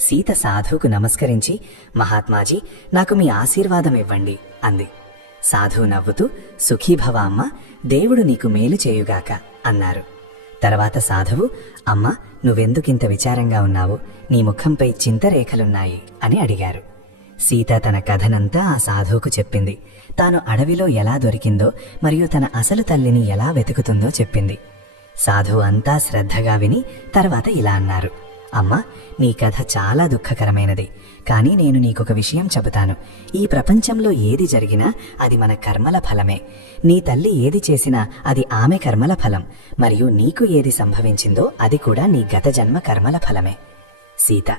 సీత సాధువుకు నమస్కరించి, మహాత్మాజీ, నాకు మీ ఆశీర్వాదం ఇవ్వండి అంది. సాధువు నవ్వుతూ, సుఖీభవ అమ్మ, దేవుడు నీకు మేలు చేయుగాక అన్నారు. తర్వాత సాధువు, అమ్మ, నువ్వెందుకింత విచారంగా ఉన్నావు? నీ ముఖంపై చింతరేఖలున్నాయి అని అడిగారు. సీత తన కథనంతా ఆ సాధువుకు చెప్పింది. తాను అడవిలో ఎలా దొరికిందో మరియు తన అసలు తల్లిని ఎలా వెతుకుతుందో చెప్పింది. సాధువు అంతా శ్రద్ధగా విని తర్వాత ఇలా అన్నారు. అమ్మా, నీ కథ చాలా దుఃఖకరమైనది. కానీ నేను నీకొక విషయం చెబుతాను. ఈ ప్రపంచంలో ఏది జరిగినా అది మన కర్మల ఫలమే. నీ తల్లి ఏది చేసినా అది ఆమె కర్మల ఫలం. మరియు నీకు ఏది సంభవించిందో అది కూడా నీ గత జన్మ కర్మల ఫలమే. సీత,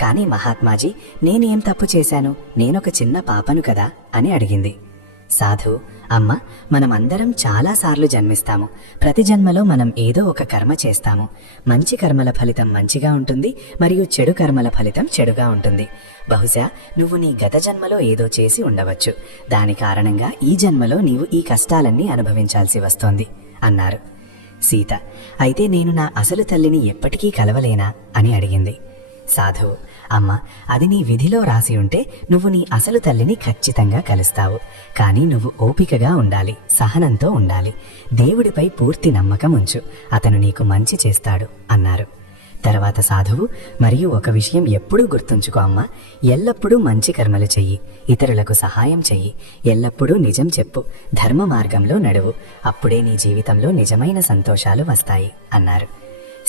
కానీ మహాత్మాజీ, నేనేం తప్పు చేశాను? నేనొక చిన్న పాపను కదా అని అడిగింది. సాధు, అమ్మ, మనమందరం చాలాసార్లు జన్మిస్తాము. ప్రతి జన్మలో మనం ఏదో ఒక కర్మ చేస్తాము. మంచి కర్మల ఫలితం మంచిగా ఉంటుంది మరియు చెడు కర్మల ఫలితం చెడుగా ఉంటుంది. బహుశా నువ్వు నీ గత జన్మలో ఏదో చేసి ఉండవచ్చు. దాని కారణంగా ఈ జన్మలో నీవు ఈ కష్టాలన్నీ అనుభవించాల్సి వస్తోంది అన్నారు. సీత, అయితే నేను నా అసలు తల్లిని ఎప్పటికీ కలవలేనా అని అడిగింది. సాధువు, అమ్మ, అది నీ విధిలో రాసి ఉంటే నువ్వు నీ అసలు తల్లిని ఖచ్చితంగా కలుస్తావు. కానీ నువ్వు ఓపికగా ఉండాలి, సహనంతో ఉండాలి. దేవుడిపై పూర్తి నమ్మకం ఉంచు. అతను నీకు మంచి చేస్తాడు అన్నారు. తర్వాత సాధువు, మరియు ఒక విషయం ఎప్పుడూ గుర్తుంచుకో అమ్మ, ఎల్లప్పుడూ మంచి కర్మలు చెయ్యి, ఇతరులకు సహాయం చెయ్యి, ఎల్లప్పుడూ నిజం చెప్పు, ధర్మ మార్గంలో నడువు. అప్పుడే నీ జీవితంలో నిజమైన సంతోషాలు వస్తాయి అన్నారు.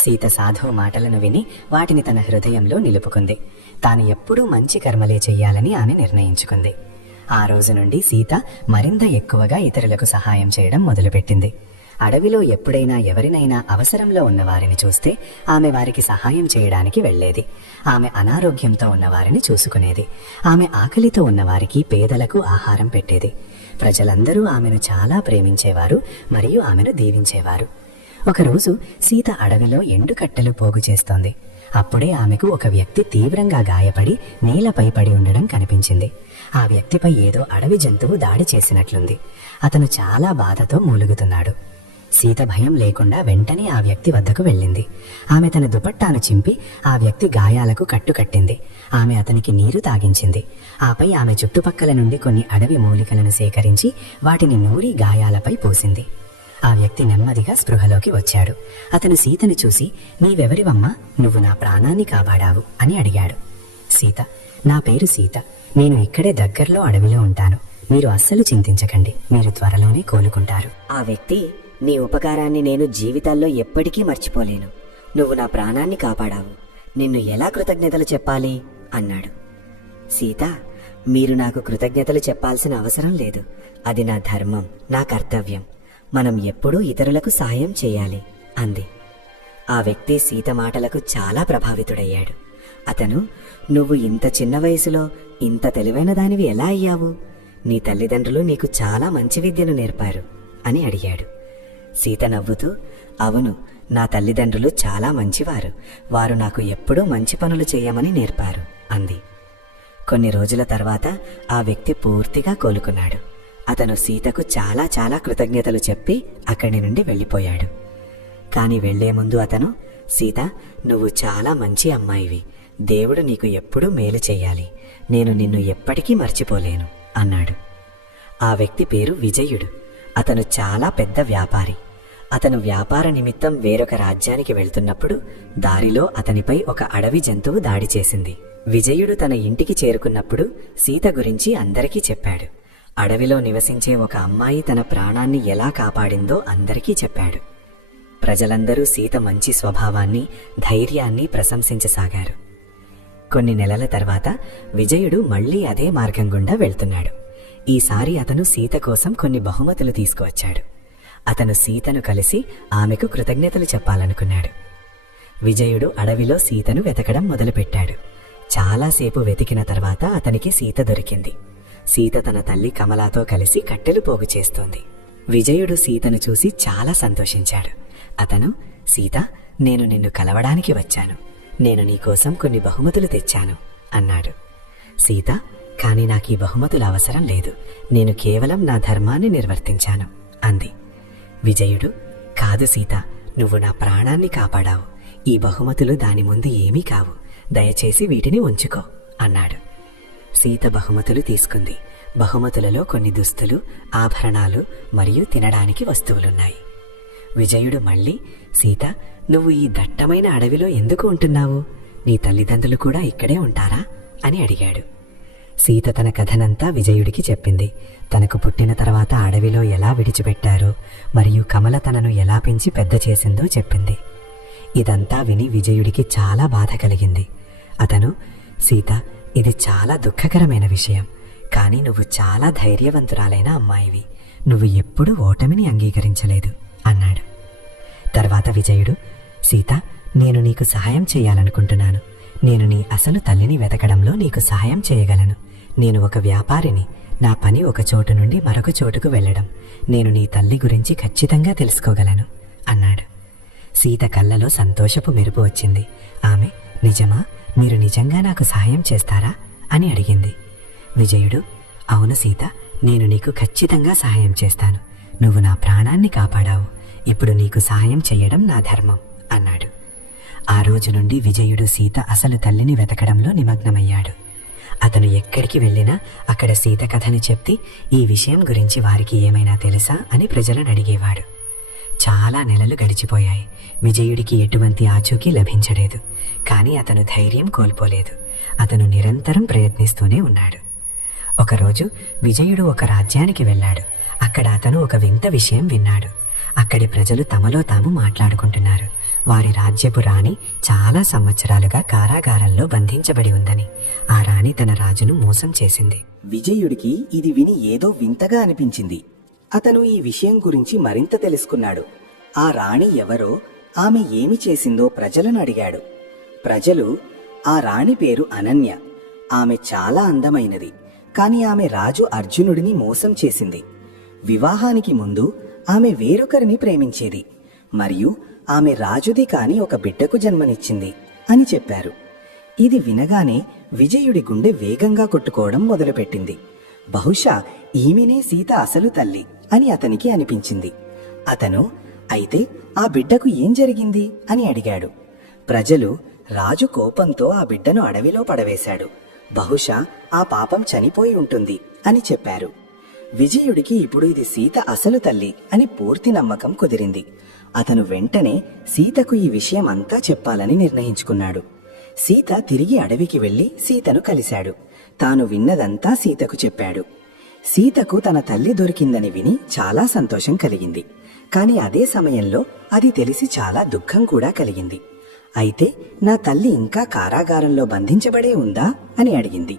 సీత సాధువు మాటలను విని వాటిని తన హృదయంలో నిలుపుకుంది. తాను ఎప్పుడూ మంచి కర్మలే చెయ్యాలని ఆమె నిర్ణయించుకుంది. ఆ రోజు నుండి సీత మరింత ఎక్కువగా ఇతరులకు సహాయం చేయడం మొదలుపెట్టింది. అడవిలో ఎప్పుడైనా ఎవరినైనా అవసరంలో ఉన్నవారిని చూస్తే ఆమె వారికి సహాయం చేయడానికి వెళ్లేది. ఆమె అనారోగ్యంతో ఉన్నవారిని చూసుకునేది. ఆమె ఆకలితో ఉన్నవారికి, పేదలకు ఆహారం పెట్టేది. ప్రజలందరూ ఆమెను చాలా ప్రేమించేవారు మరియు ఆమెను దీవించేవారు. ఒకరోజు సీత అడవిలో ఎండుకట్టెలు పోగు చేస్తోంది. అప్పుడే ఆమెకు ఒక వ్యక్తి తీవ్రంగా గాయపడి నేలపై పడి ఉండడం కనిపించింది. ఆ వ్యక్తిపై ఏదో అడవి జంతువు దాడి చేసినట్లుంది. అతను చాలా బాధతో మూలుగుతున్నాడు. సీత భయం లేకుండా వెంటనే ఆ వ్యక్తి వద్దకు వెళ్ళింది. ఆమె తన దుపట్టాను చింపి ఆ వ్యక్తి గాయాలకు కట్టుకట్టింది. ఆమె అతనికి నీరు తాగించింది. ఆపై ఆమె చుట్టుపక్కల నుండి కొన్ని అడవి మూలికలను సేకరించి వాటిని నూరి గాయాలపై పోసింది. ఆ వ్యక్తి నెమ్మదిగా స్పృహలోకి వచ్చాడు. అతను సీతను చూసి, నీవెవరివమ్మా? నువ్వు నా ప్రాణాన్ని కాపాడావు అని అడిగాడు. సీత, నా పేరు సీత. నేను ఇక్కడే దగ్గరలో అడవిలో ఉంటాను. మీరు అస్సలు చింతించకండి. మీరు త్వరలోనే కోలుకుంటారు. ఆ వ్యక్తి, నీ ఉపకారాన్ని నేను జీవితాల్లో ఎప్పటికీ మర్చిపోలేను. నువ్వు నా ప్రాణాన్ని కాపాడావు. నిన్ను ఎలా కృతజ్ఞతలు చెప్పాలి అన్నాడు. సీత, మీరు నాకు కృతజ్ఞతలు చెప్పాల్సిన అవసరం లేదు. అది నా ధర్మం, నా కర్తవ్యం. మనం ఎప్పుడూ ఇతరులకు సాయం చేయాలి అంది. ఆ వ్యక్తి సీత మాటలకు చాలా ప్రభావితుడయ్యాడు. అతను, నువ్వు ఇంత చిన్న వయసులో ఇంత తెలివైన దానివి ఎలా అయ్యావు? నీ తల్లిదండ్రులు నీకు చాలా మంచి విద్యను నేర్పారు అని అడిగాడు. సీత నవ్వుతూ, అవును, నా తల్లిదండ్రులు చాలా మంచివారు. వారు నాకు ఎప్పుడూ మంచి పనులు చేయమని నేర్పారు అంది. కొన్ని రోజుల తర్వాత ఆ వ్యక్తి పూర్తిగా కోలుకున్నాడు. అతను సీతకు చాలా చాలా కృతజ్ఞతలు చెప్పి అక్కడి నుండి వెళ్ళిపోయాడు. కాని వెళ్లే ముందు అతను, సీత, నువ్వు చాలా మంచి అమ్మాయివి. దేవుడు నీకు ఎప్పుడూ మేలు చెయ్యాలి. నేను నిన్ను ఎప్పటికీ మర్చిపోలేను అన్నాడు. ఆ వ్యక్తి పేరు విజయుడు. అతను చాలా పెద్ద వ్యాపారి. అతను వ్యాపార నిమిత్తం వేరొక రాజ్యానికి వెళ్తున్నప్పుడు దారిలో అతనిపై ఒక అడవి జంతువు దాడి చేసింది. విజయుడు తన ఇంటికి చేరుకున్నప్పుడు సీత గురించి అందరికీ చెప్పాడు. అడవిలో నివసించే ఒక అమ్మాయి తన ప్రాణాన్ని ఎలా కాపాడిందో అందరికీ చెప్పాడు. ప్రజలందరూ సీత మంచి స్వభావాన్ని, ధైర్యాన్ని ప్రశంసించసాగారు. కొన్ని నెలల తర్వాత విజయుడు మళ్లీ అదే మార్గం గుండా వెళ్తున్నాడు. ఈసారి అతను సీత కోసం కొన్ని బహుమతులు తీసుకువచ్చాడు. అతను సీతను కలిసి ఆమెకు కృతజ్ఞతలు చెప్పాలనుకున్నాడు. విజయుడు అడవిలో సీతను వెతకడం మొదలుపెట్టాడు. చాలాసేపు వెతికిన తర్వాత అతనికి సీత దొరికింది. సీత తన తల్లి కమలాతో కలిసి కట్టెలు పోగు చేస్తోంది. విజయుడు సీతను చూసి చాలా సంతోషించాడు. అతను, సీత, నేను నిన్ను కలవడానికి వచ్చాను. నేను నీకోసం కొన్ని బహుమతులు తెచ్చాను అన్నాడు. సీత, కాని నాకీ బహుమతులు అవసరం లేదు. నేను కేవలం నా ధర్మాన్ని నిర్వర్తించాను అంది. విజయుడు, కాదు సీత, నువ్వు నా ప్రాణాన్ని కాపాడావు. ఈ బహుమతులు దాని ముందు ఏమీ కావు. దయచేసి వీటిని ఉంచుకో అన్నాడు. సీత బహుమతులు తీసుకుంది. బహుమతులలో కొన్ని దుస్తులు, ఆభరణాలు మరియు తినడానికి వస్తువులున్నాయి. విజయుడు మళ్ళీ, సీత, నువ్వు ఈ దట్టమైన అడవిలో ఎందుకు ఉంటున్నావు? నీ తల్లిదండ్రులు కూడా ఇక్కడే ఉంటారా అని అడిగాడు. సీత తన కథనంతా విజయుడికి చెప్పింది. తనకు పుట్టిన తర్వాత అడవిలో ఎలా విడిచిపెట్టారో మరియు కమల తనను ఎలా పెంచి పెద్ద చేసిందో చెప్పింది. ఇదంతా విని విజయుడికి చాలా బాధ కలిగింది. అతను, సీత, ఇది చాలా దుఃఖకరమైన విషయం. కానీ నువ్వు చాలా ధైర్యవంతురాలైన అమ్మాయివి. నువ్వు ఎప్పుడూ ఓటమిని అంగీకరించలేదు అన్నాడు. తర్వాత విజయుడు, సీత, నేను నీకు సహాయం చేయాలనుకుంటున్నాను. నేను నీ అసలు తల్లిని వెతకడంలో నీకు సహాయం చేయగలను. నేను ఒక వ్యాపారిని. నా పని ఒక చోటు నుండి మరొక చోటుకు వెళ్ళడం. నేను నీ తల్లి గురించి ఖచ్చితంగా తెలుసుకోగలను అన్నాడు. సీత కళ్ళలో సంతోషపు మెరుపు వచ్చింది. ఆమె, నిజమా? మీరు నిజంగా నాకు సహాయం చేస్తారా అని అడిగింది. విజయుడు, అవును సీత, నేను నీకు ఖచ్చితంగా సహాయం చేస్తాను. నువ్వు నా ప్రాణాన్ని కాపాడావు. ఇప్పుడు నీకు సహాయం చెయ్యడం నా ధర్మం అన్నాడు. ఆ రోజు నుండి విజయుడు సీత అసలు తల్లిని వెతకడంలో నిమగ్నమయ్యాడు. అతను ఎక్కడికి వెళ్ళినా అక్కడ సీత కథని చెప్తి ఈ విషయం గురించి వారికి ఏమైనా తెలుసా అని ప్రజలను అడిగేవాడు. చాలా నెలలు గడిచిపోయాయి. విజయుడికి ఎటువంటి ఆచూకీ లభించలేదు. కానీ అతను ధైర్యం కోల్పోలేదు. అతను నిరంతరం ప్రయత్నిస్తూనే ఉన్నాడు. ఒకరోజు విజయుడు ఒక రాజ్యానికి వెళ్ళాడు. అక్కడ అతను ఒక వింత విషయం విన్నాడు. అక్కడి ప్రజలు తమలో తాము మాట్లాడుకుంటున్నారు. వారి రాజ్యపు రాణి చాలా సంవత్సరాలుగా కారాగారంలో బంధించబడి ఉందని. ఆ రాణి తన రాజును మోసం చేసింది. విజయుడికి ఇది విని ఏదో వింతగా అనిపించింది. అతను ఈ విషయం గురించి మరింత తెలుసుకున్నాడు. ఆ రాణి ఎవరో, ఆమె ఏమి చేసిందో ప్రజలను అడిగాడు. ప్రజలు, ఆ రాణి పేరు అనన్య. ఆమె చాలా అందమైనది. కాని ఆమె రాజు అర్జునుడిని మోసం చేసింది. వివాహానికి ముందు ఆమె వేరొకరిని ప్రేమించేది మరియు ఆమె రాజుది కాని ఒక బిడ్డకు జన్మనిచ్చింది అని చెప్పారు. ఇది వినగానే విజయుడి గుండె వేగంగా కొట్టుకోవడం మొదలుపెట్టింది. బహుశా ఈమెనే సీత అసలు తల్లి అని అతనికి అనిపించింది. అతను, అయితే ఆ బిడ్డకు ఏం జరిగింది అని అడిగాడు. ప్రజలు, రాజు కోపంతో ఆ బిడ్డను అడవిలో పడవేశాడు. బహుశా ఆ పాపం చనిపోయి ఉంటుంది అని చెప్పారు. విజయుడికి ఇప్పుడు ఇది సీత అసలు తల్లి అని పూర్తి నమ్మకం కుదిరింది. అతను వెంటనే సీతకు ఈ విషయం అంతా చెప్పాలని నిర్ణయించుకున్నాడు. సీత తిరిగి అడవికి వెళ్లి సీతను కలిశాడు. తాను విన్నదంతా సీతకు చెప్పాడు. సీతకు తన తల్లి దొరికిందని విని చాలా సంతోషం కలిగింది. కాని అదే సమయంలో అది తెలిసి చాలా దుఃఖం కూడా కలిగింది. అయితే నా తల్లి ఇంకా కారాగారంలో బంధించబడే ఉందా అని అడిగింది.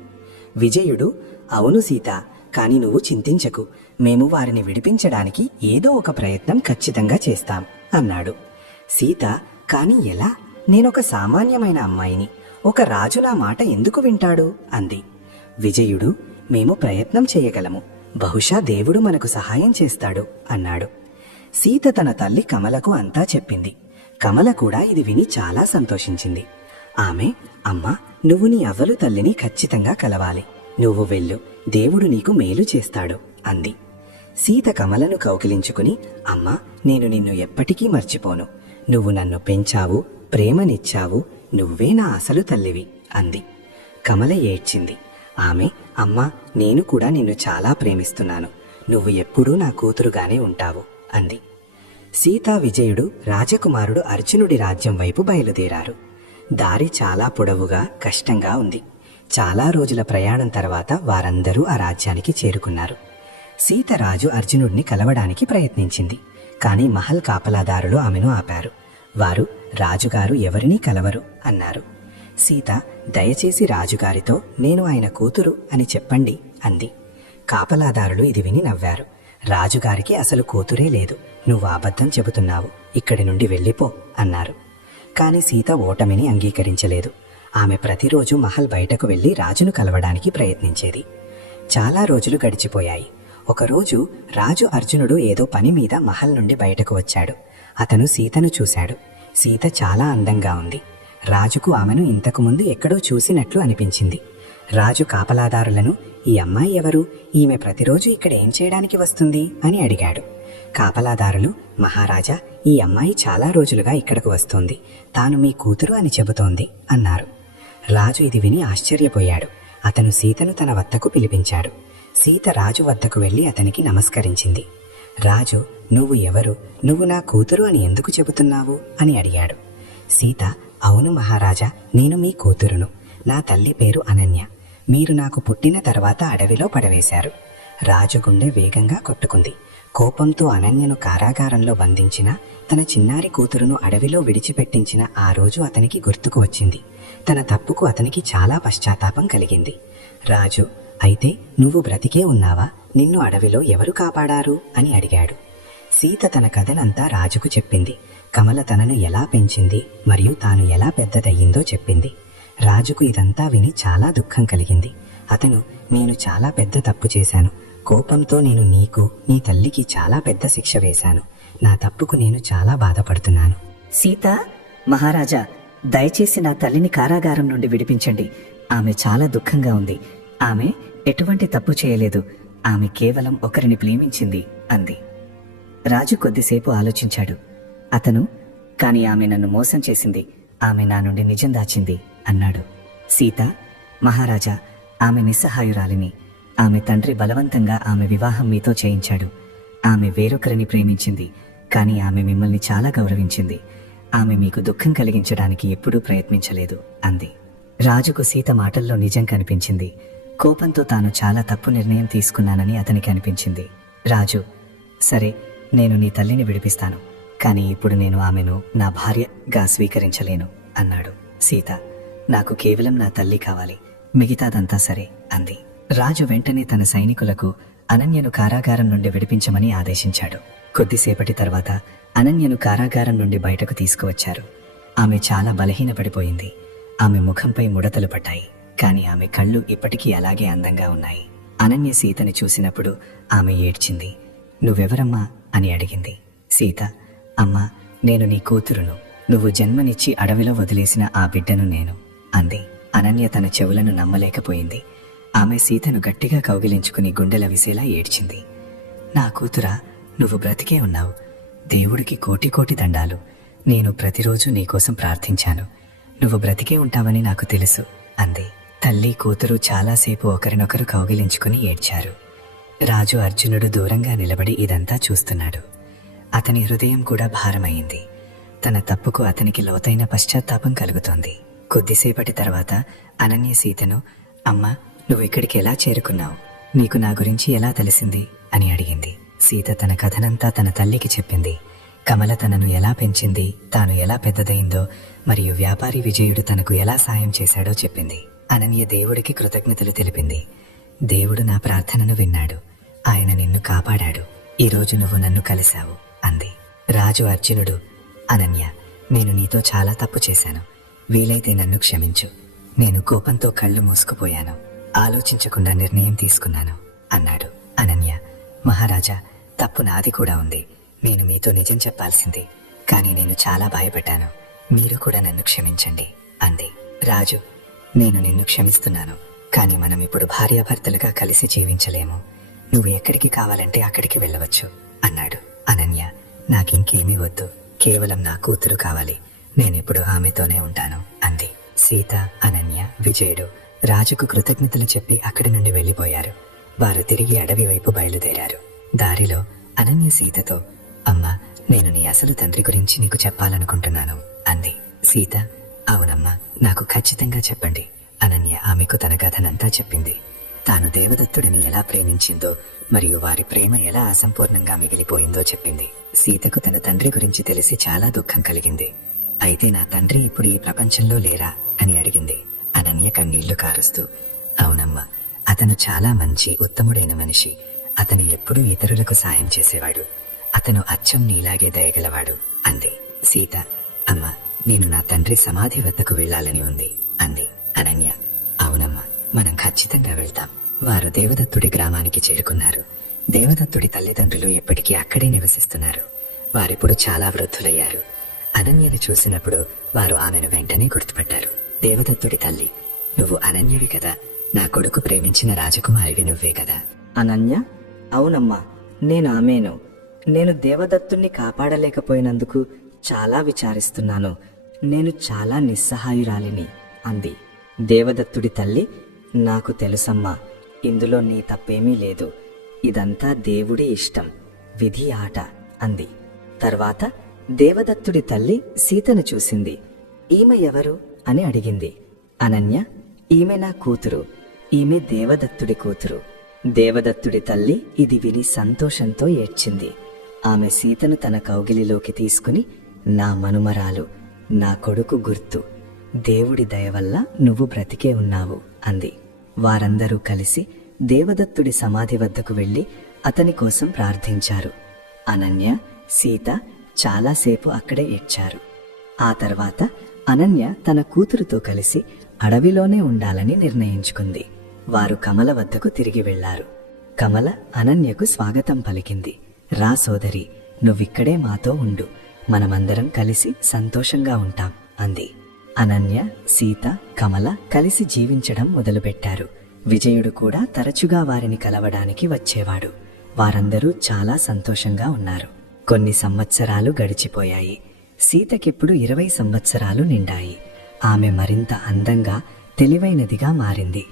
విజయుడు, అవును సీత, కాని నువ్వు చింతించకు. మేము వారిని విడిపించడానికి ఏదో ఒక ప్రయత్నం ఖచ్చితంగా చేస్తాం అన్నాడు. సీత, కాని ఎలా? నేనొక సామాన్యమైన అమ్మాయిని. ఒక రాజు నా మాట ఎందుకు వింటాడు అంది. విజయుడు, మేము ప్రయత్నం చేయగలము. బహుశా దేవుడు మనకు సహాయం చేస్తాడు అన్నాడు. సీత తన తల్లి కమలకు అంతా చెప్పింది. కమల కూడా ఇది విని చాలా సంతోషించింది. ఆమె, అమ్మా, నువ్వు నీ అవ్వలు తల్లిని ఖచ్చితంగా కలవాలి. నువ్వు వెళ్ళు, దేవుడు నీకు మేలు చేస్తాడు అంది. సీత కమలను కౌగిలించుకుని, అమ్మా, నేను నిన్ను ఎప్పటికీ మర్చిపోను. నువ్వు నన్ను పెంచావు, ప్రేమనిచ్చావు. నువ్వే నా అసలు తల్లివి అంది. కమల ఏడ్చింది. ఆమె, అమ్మా, నేను కూడా నిన్ను చాలా ప్రేమిస్తున్నాను. నువ్వు ఎప్పుడూ నా కూతురుగానే ఉంటావు అంది. సీతా విజయుడు రాజకుమారుడు అర్జునుడి రాజ్యం వైపు బయలుదేరారు. దారి చాలా పొడవుగా కష్టంగా ఉంది. చాలా రోజుల ప్రయాణం తర్వాత వారందరూ ఆ రాజ్యానికి చేరుకున్నారు. సీత రాజు అర్జునుడిని కలవడానికి ప్రయత్నించింది. కాని మహల్ కాపలాదారులు ఆమెను ఆపారు. వారు రాజుగారు ఎవరినీ కలవరు అన్నారు. సీత దయచేసి రాజుగారితో నేను ఆయన కూతురు అని చెప్పండి అంది. కాపలాదారులు ఇది విని నవ్వారు. రాజుగారికి అసలు కూతురే లేదు, నువ్వు అబద్ధం చెబుతున్నావు, ఇక్కడి నుండి వెళ్ళిపో అన్నారు. కాని సీత ఓటమిని అంగీకరించలేదు. ఆమె ప్రతిరోజు మహల్ బయటకు వెళ్లి రాజును కలవడానికి ప్రయత్నించేది. చాలా రోజులు గడిచిపోయాయి. ఒకరోజు రాజు అర్జునుడు ఏదో పని మీద మహల్ నుండి బయటకు వచ్చాడు. అతను సీతను చూశాడు. సీత చాలా అందంగా ఉంది. రాజుకు ఆమెను ఇంతకుముందు ఎక్కడో చూసినట్లు అనిపించింది. రాజు కాపలాదారులను, ఈ అమ్మాయి ఎవరు, ఈమె ప్రతిరోజు ఇక్కడ ఏం చేయడానికి వస్తుంది అని అడిగాడు. కాపలాదారులు, మహారాజా, ఈ అమ్మాయి చాలా రోజులుగా ఇక్కడకు వస్తోంది, తాను మీ కూతురు అని చెబుతోంది అన్నారు. రాజు ఇది విని ఆశ్చర్యపోయాడు. అతను సీతను తన వద్దకు పిలిపించాడు. సీత రాజు వద్దకు వెళ్లి అతనికి నమస్కరించింది. రాజు, నువ్వు ఎవరు, నువ్వు నా కూతురు అని ఎందుకు చెబుతున్నావు అని అడిగాడు. సీత, అవును మహారాజా, నేను మీ కూతురును. నా తల్లి పేరు అనన్య. మీరు నాకు పుట్టిన తర్వాత అడవిలో పడవేశారు. రాజు గుండె వేగంగా కొట్టుకుంది. కోపంతో అనన్యను కారాగారంలో బంధించిన, తన చిన్నారి కూతురును అడవిలో విడిచిపెట్టించిన ఆ రోజు అతనికి గుర్తుకు వచ్చింది. తన తప్పుకు అతనికి చాలా పశ్చాత్తాపం కలిగింది. రాజు, అయితే నువ్వు బ్రతికే ఉన్నావా, నిన్ను అడవిలో ఎవరు కాపాడారు అని అడిగాడు. సీత తన కథనంతా రాజుకు చెప్పింది. కమల తనను ఎలా పెంచింది మరియు తాను ఎలా పెద్దదయ్యిందో చెప్పింది. రాజుకు ఇదంతా విని చాలా దుఃఖం కలిగింది. అతను, నేను చాలా పెద్ద తప్పు చేశాను. కోపంతో నేను నీకు, నీ తల్లికి చాలా పెద్ద శిక్ష వేశాను. నా తప్పుకు నేను చాలా బాధపడుతున్నాను. సీత, మహారాజా, దయచేసి నా తల్లిని కారాగారం నుండి విడిపించండి. ఆమె చాలా దుఃఖంగా ఉంది. ఆమె ఎటువంటి తప్పు చేయలేదు. ఆమె కేవలం ఒకరిని ప్రేమించింది అంది. రాజు కొద్దిసేపు ఆలోచించాడు. అతను, కాని ఆమె నన్ను మోసం చేసింది, ఆమె నా నుండి నిజం దాచింది అన్నాడు. సీత, మహారాజా, ఆమె నిస్సహాయురాలిని. ఆమె తండ్రి బలవంతంగా ఆమె వివాహం మీతో చేయించాడు. ఆమె వేరొకరిని ప్రేమించింది, కాని ఆమె మిమ్మల్ని చాలా గౌరవించింది. ఆమె మీకు దుఃఖం కలిగించడానికి ఎప్పుడూ ప్రయత్నించలేదు అంది. రాజుకు సీత మాటల్లో నిజం కనిపించింది. కోపంతో తాను చాలా తప్పు నిర్ణయం తీసుకున్నానని అతనికి అనిపించింది. రాజు, సరే, నేను నీ తల్లిని విడిపిస్తాను, కానీ ఇప్పుడు నేను ఆమెను నా భార్యగా స్వీకరించలేను అన్నాడు. సీత, నాకు కేవలం నా తల్లి కావాలి, మిగతాదంతా సరే అంది. రాజు వెంటనే తన సైనికులకు అనన్యను కారాగారం నుండి విడిపించమని ఆదేశించాడు. కొద్దిసేపటి తర్వాత అనన్యను కారాగారం నుండి బయటకు తీసుకువచ్చారు. ఆమె చాలా బలహీనపడిపోయింది. ఆమె ముఖంపై ముడతలు పడ్డాయి, కాని ఆమె కళ్ళు ఇప్పటికీ అలాగే అందంగా ఉన్నాయి. అనన్య సీతని చూసినప్పుడు ఆమె ఏడ్చింది. నువ్వెవరమ్మా అని అడిగింది. సీత, అమ్మా, నేను నీ కూతురును. నువ్వు జన్మనిచ్చి అడవిలో వదిలేసిన ఆ బిడ్డను నేను అంది. అనన్య తన చెవులను నమ్మలేకపోయింది. ఆమె సీతను గట్టిగా కౌగిలించుకుని గుండెల విసేలా ఏడ్చింది. నా కూతురా, నువ్వు బ్రతికే ఉన్నావు. దేవుడికి కోటి కోటి దండాలు. నేను ప్రతిరోజు నీకోసం ప్రార్థించాను. నువ్వు బ్రతికే ఉంటావని నాకు తెలుసు అంది. తల్లి కూతురు చాలాసేపు ఒకరినొకరు కౌగిలించుకుని ఏడ్చారు. రాజు అర్జునుడు దూరంగా నిలబడి ఇదంతా చూస్తున్నాడు. అతని హృదయం కూడా భారమైంది. తన తప్పుకు అతనికి లోతైన పశ్చాత్తాపం కలుగుతోంది. కొద్దిసేపటి తర్వాత అనన్య సీతను, అమ్మా, నువ్వు ఇక్కడికి ఎలా చేరుకున్నావు, నీకు నా గురించి ఎలా తెలిసింది అని అడిగింది. సీత తన కథనంతా తన తల్లికి చెప్పింది. కమల తనను ఎలా పెంచింది, తాను ఎలా పెద్దదైందో మరియు వ్యాపారి విజయుడు తనకు ఎలా సాయం చేశాడో చెప్పింది. అనన్య దేవుడికి కృతజ్ఞతలు తెలిపింది. దేవుడు నా ప్రార్థనను విన్నాడు. ఆయన నిన్ను కాపాడాడు. ఈరోజు నువ్వు నన్ను కలిశావు అంది. రాజు అర్జునుడు, అనన్య, నేను నీతో చాలా తప్పు చేశాను. వీలైతే నన్ను క్షమించు. నేను కోపంతో కళ్ళు మూసుకుపోయాను. ఆలోచించకుండా నిర్ణయం తీసుకున్నాను అన్నాడు. అనన్య, మహారాజా, తప్పు నాది కూడా ఉంది. నేను మీతో నిజం చెప్పాల్సింది, కానీ నేను చాలా భయపడ్డాను. మీరు కూడా నన్ను క్షమించండి అంది. రాజు, నేను నిన్ను క్షమిస్తున్నాను, కానీ మనం ఇప్పుడు భార్యాభర్తలుగా కలిసి జీవించలేము. నువ్వు ఎక్కడికి కావాలంటే అక్కడికి వెళ్ళవచ్చు అన్నాడు. అనన్య, నాకింకేమీ వద్దు, కేవలం నా కూతురు కావాలి. నేనిప్పుడు ఆమెతోనే ఉంటాను అంది. సీత, అనన్య, విజయుడు రాజుకు కృతజ్ఞతలు చెప్పి అక్కడి నుండి వెళ్ళిపోయారు. వారు తిరిగి అడవి వైపు బయలుదేరారు. దారిలో అనన్య సీతతో, అమ్మా, నేను నీ అసలు తండ్రి గురించి నీకు చెప్పాలనుకుంటున్నాను అంది. సీత, అవునమ్మా, నాకు ఖచ్చితంగా చెప్పండి. అనన్య ఆమెకు తన కథనంతా చెప్పింది. తాను దేవదత్తుడిని ఎలా ప్రేమించిందో మరియు వారి ప్రేమ ఎలా అసంపూర్ణంగా మిగిలిపోయిందో చెప్పింది. సీతకు తన తండ్రి గురించి తెలిసి చాలా దుఃఖం కలిగింది. అయితే నా తండ్రి ఇప్పుడు ఈ ప్రపంచంలో లేరా అని అడిగింది. అనన్య కన్నీళ్లు కారుస్తూ, అవునమ్మా, అతను చాలా మంచి ఉత్తముడైన మనిషి. అతను ఎప్పుడూ ఇతరులకు సాయం చేసేవాడు. అతను అచ్చం నీలాగే దయగలవాడు అంది. సీత, అమ్మా, నేను నా తండ్రి సమాధి వద్దకు వెళ్లాలని ఉంది అంది. అనన్య, అవునమ్మా, మనం ఖచ్చితంగా వెళ్తాం. వారు దేవదత్తుడి గ్రామానికి చేరుకున్నారు. దేవదత్తుడి తల్లిదండ్రులు ఎప్పటికీ అక్కడే నివసిస్తున్నారు. వారిప్పుడు చాలా వృద్ధులయ్యారు. అనన్యని చూసినప్పుడు వారు ఆమెను వెంటనే గుర్తుపట్టారు. దేవదత్తుడి తల్లి, నువ్వు అనన్యవి కదా? నా కొడుకు ప్రేమించిన రాజకుమారివి నువ్వే కదా? అనన్య, అవునమ్మా, నేను ఆమెను. నేను దేవదత్తుణ్ణి కాపాడలేకపోయినందుకు చాలా విచారిస్తున్నాను. నేను చాలా నిస్సహాయురాలిని అంది. దేవదత్తుడి తల్లి, నాకు తెలుసమ్మా, ఇందులో నీ తప్పేమీ లేదు. ఇదంతా దేవుడి ఇష్టం, విధి ఆట అంది. తర్వాత దేవదత్తుడి తల్లి సీతను చూసింది. ఈమె ఎవరు అని అడిగింది. అనన్య, ఈమె నా కూతురు. ఈమె దేవదత్తుడి కూతురు. దేవదత్తుడి తల్లి ఇది విని సంతోషంతో ఏడ్చింది. ఆమె సీతను తన కౌగిలిలోకి తీసుకుని, నా మనుమరాలు, నా కొడుకు గుర్తు, దేవుడి దయ వల్ల నువ్వు బ్రతికే ఉన్నావు అంది. వారందరూ కలిసి దేవదత్తుడి సమాధి వద్దకు వెళ్లి అతని కోసం ప్రార్థించారు. అనన్య, సీత చాలాసేపు అక్కడే ఏడ్చారు. ఆ తర్వాత అనన్య తన కూతురుతో కలిసి అడవిలోనే ఉండాలని నిర్ణయించుకుంది. వారు కమల వద్దకు తిరిగి వెళ్లారు. కమల అనన్యకు స్వాగతం పలికింది. రా సోదరి, నువ్విక్కడే మాతో ఉండు. మనమందరం కలిసి సంతోషంగా ఉంటాం అంది. అనన్య, సీత, కమల కలిసి జీవించడం మొదలుపెట్టారు. విజయుడు కూడా తరచుగా వారిని కలవడానికి వచ్చేవాడు. వారందరూ చాలా సంతోషంగా ఉన్నారు. కొన్ని సంవత్సరాలు గడిచిపోయాయి. సీతకిప్పుడు 20 సంవత్సరాలు నిండాయి. ఆమె మరింత అందంగా, తెలివైనదిగా మారింది.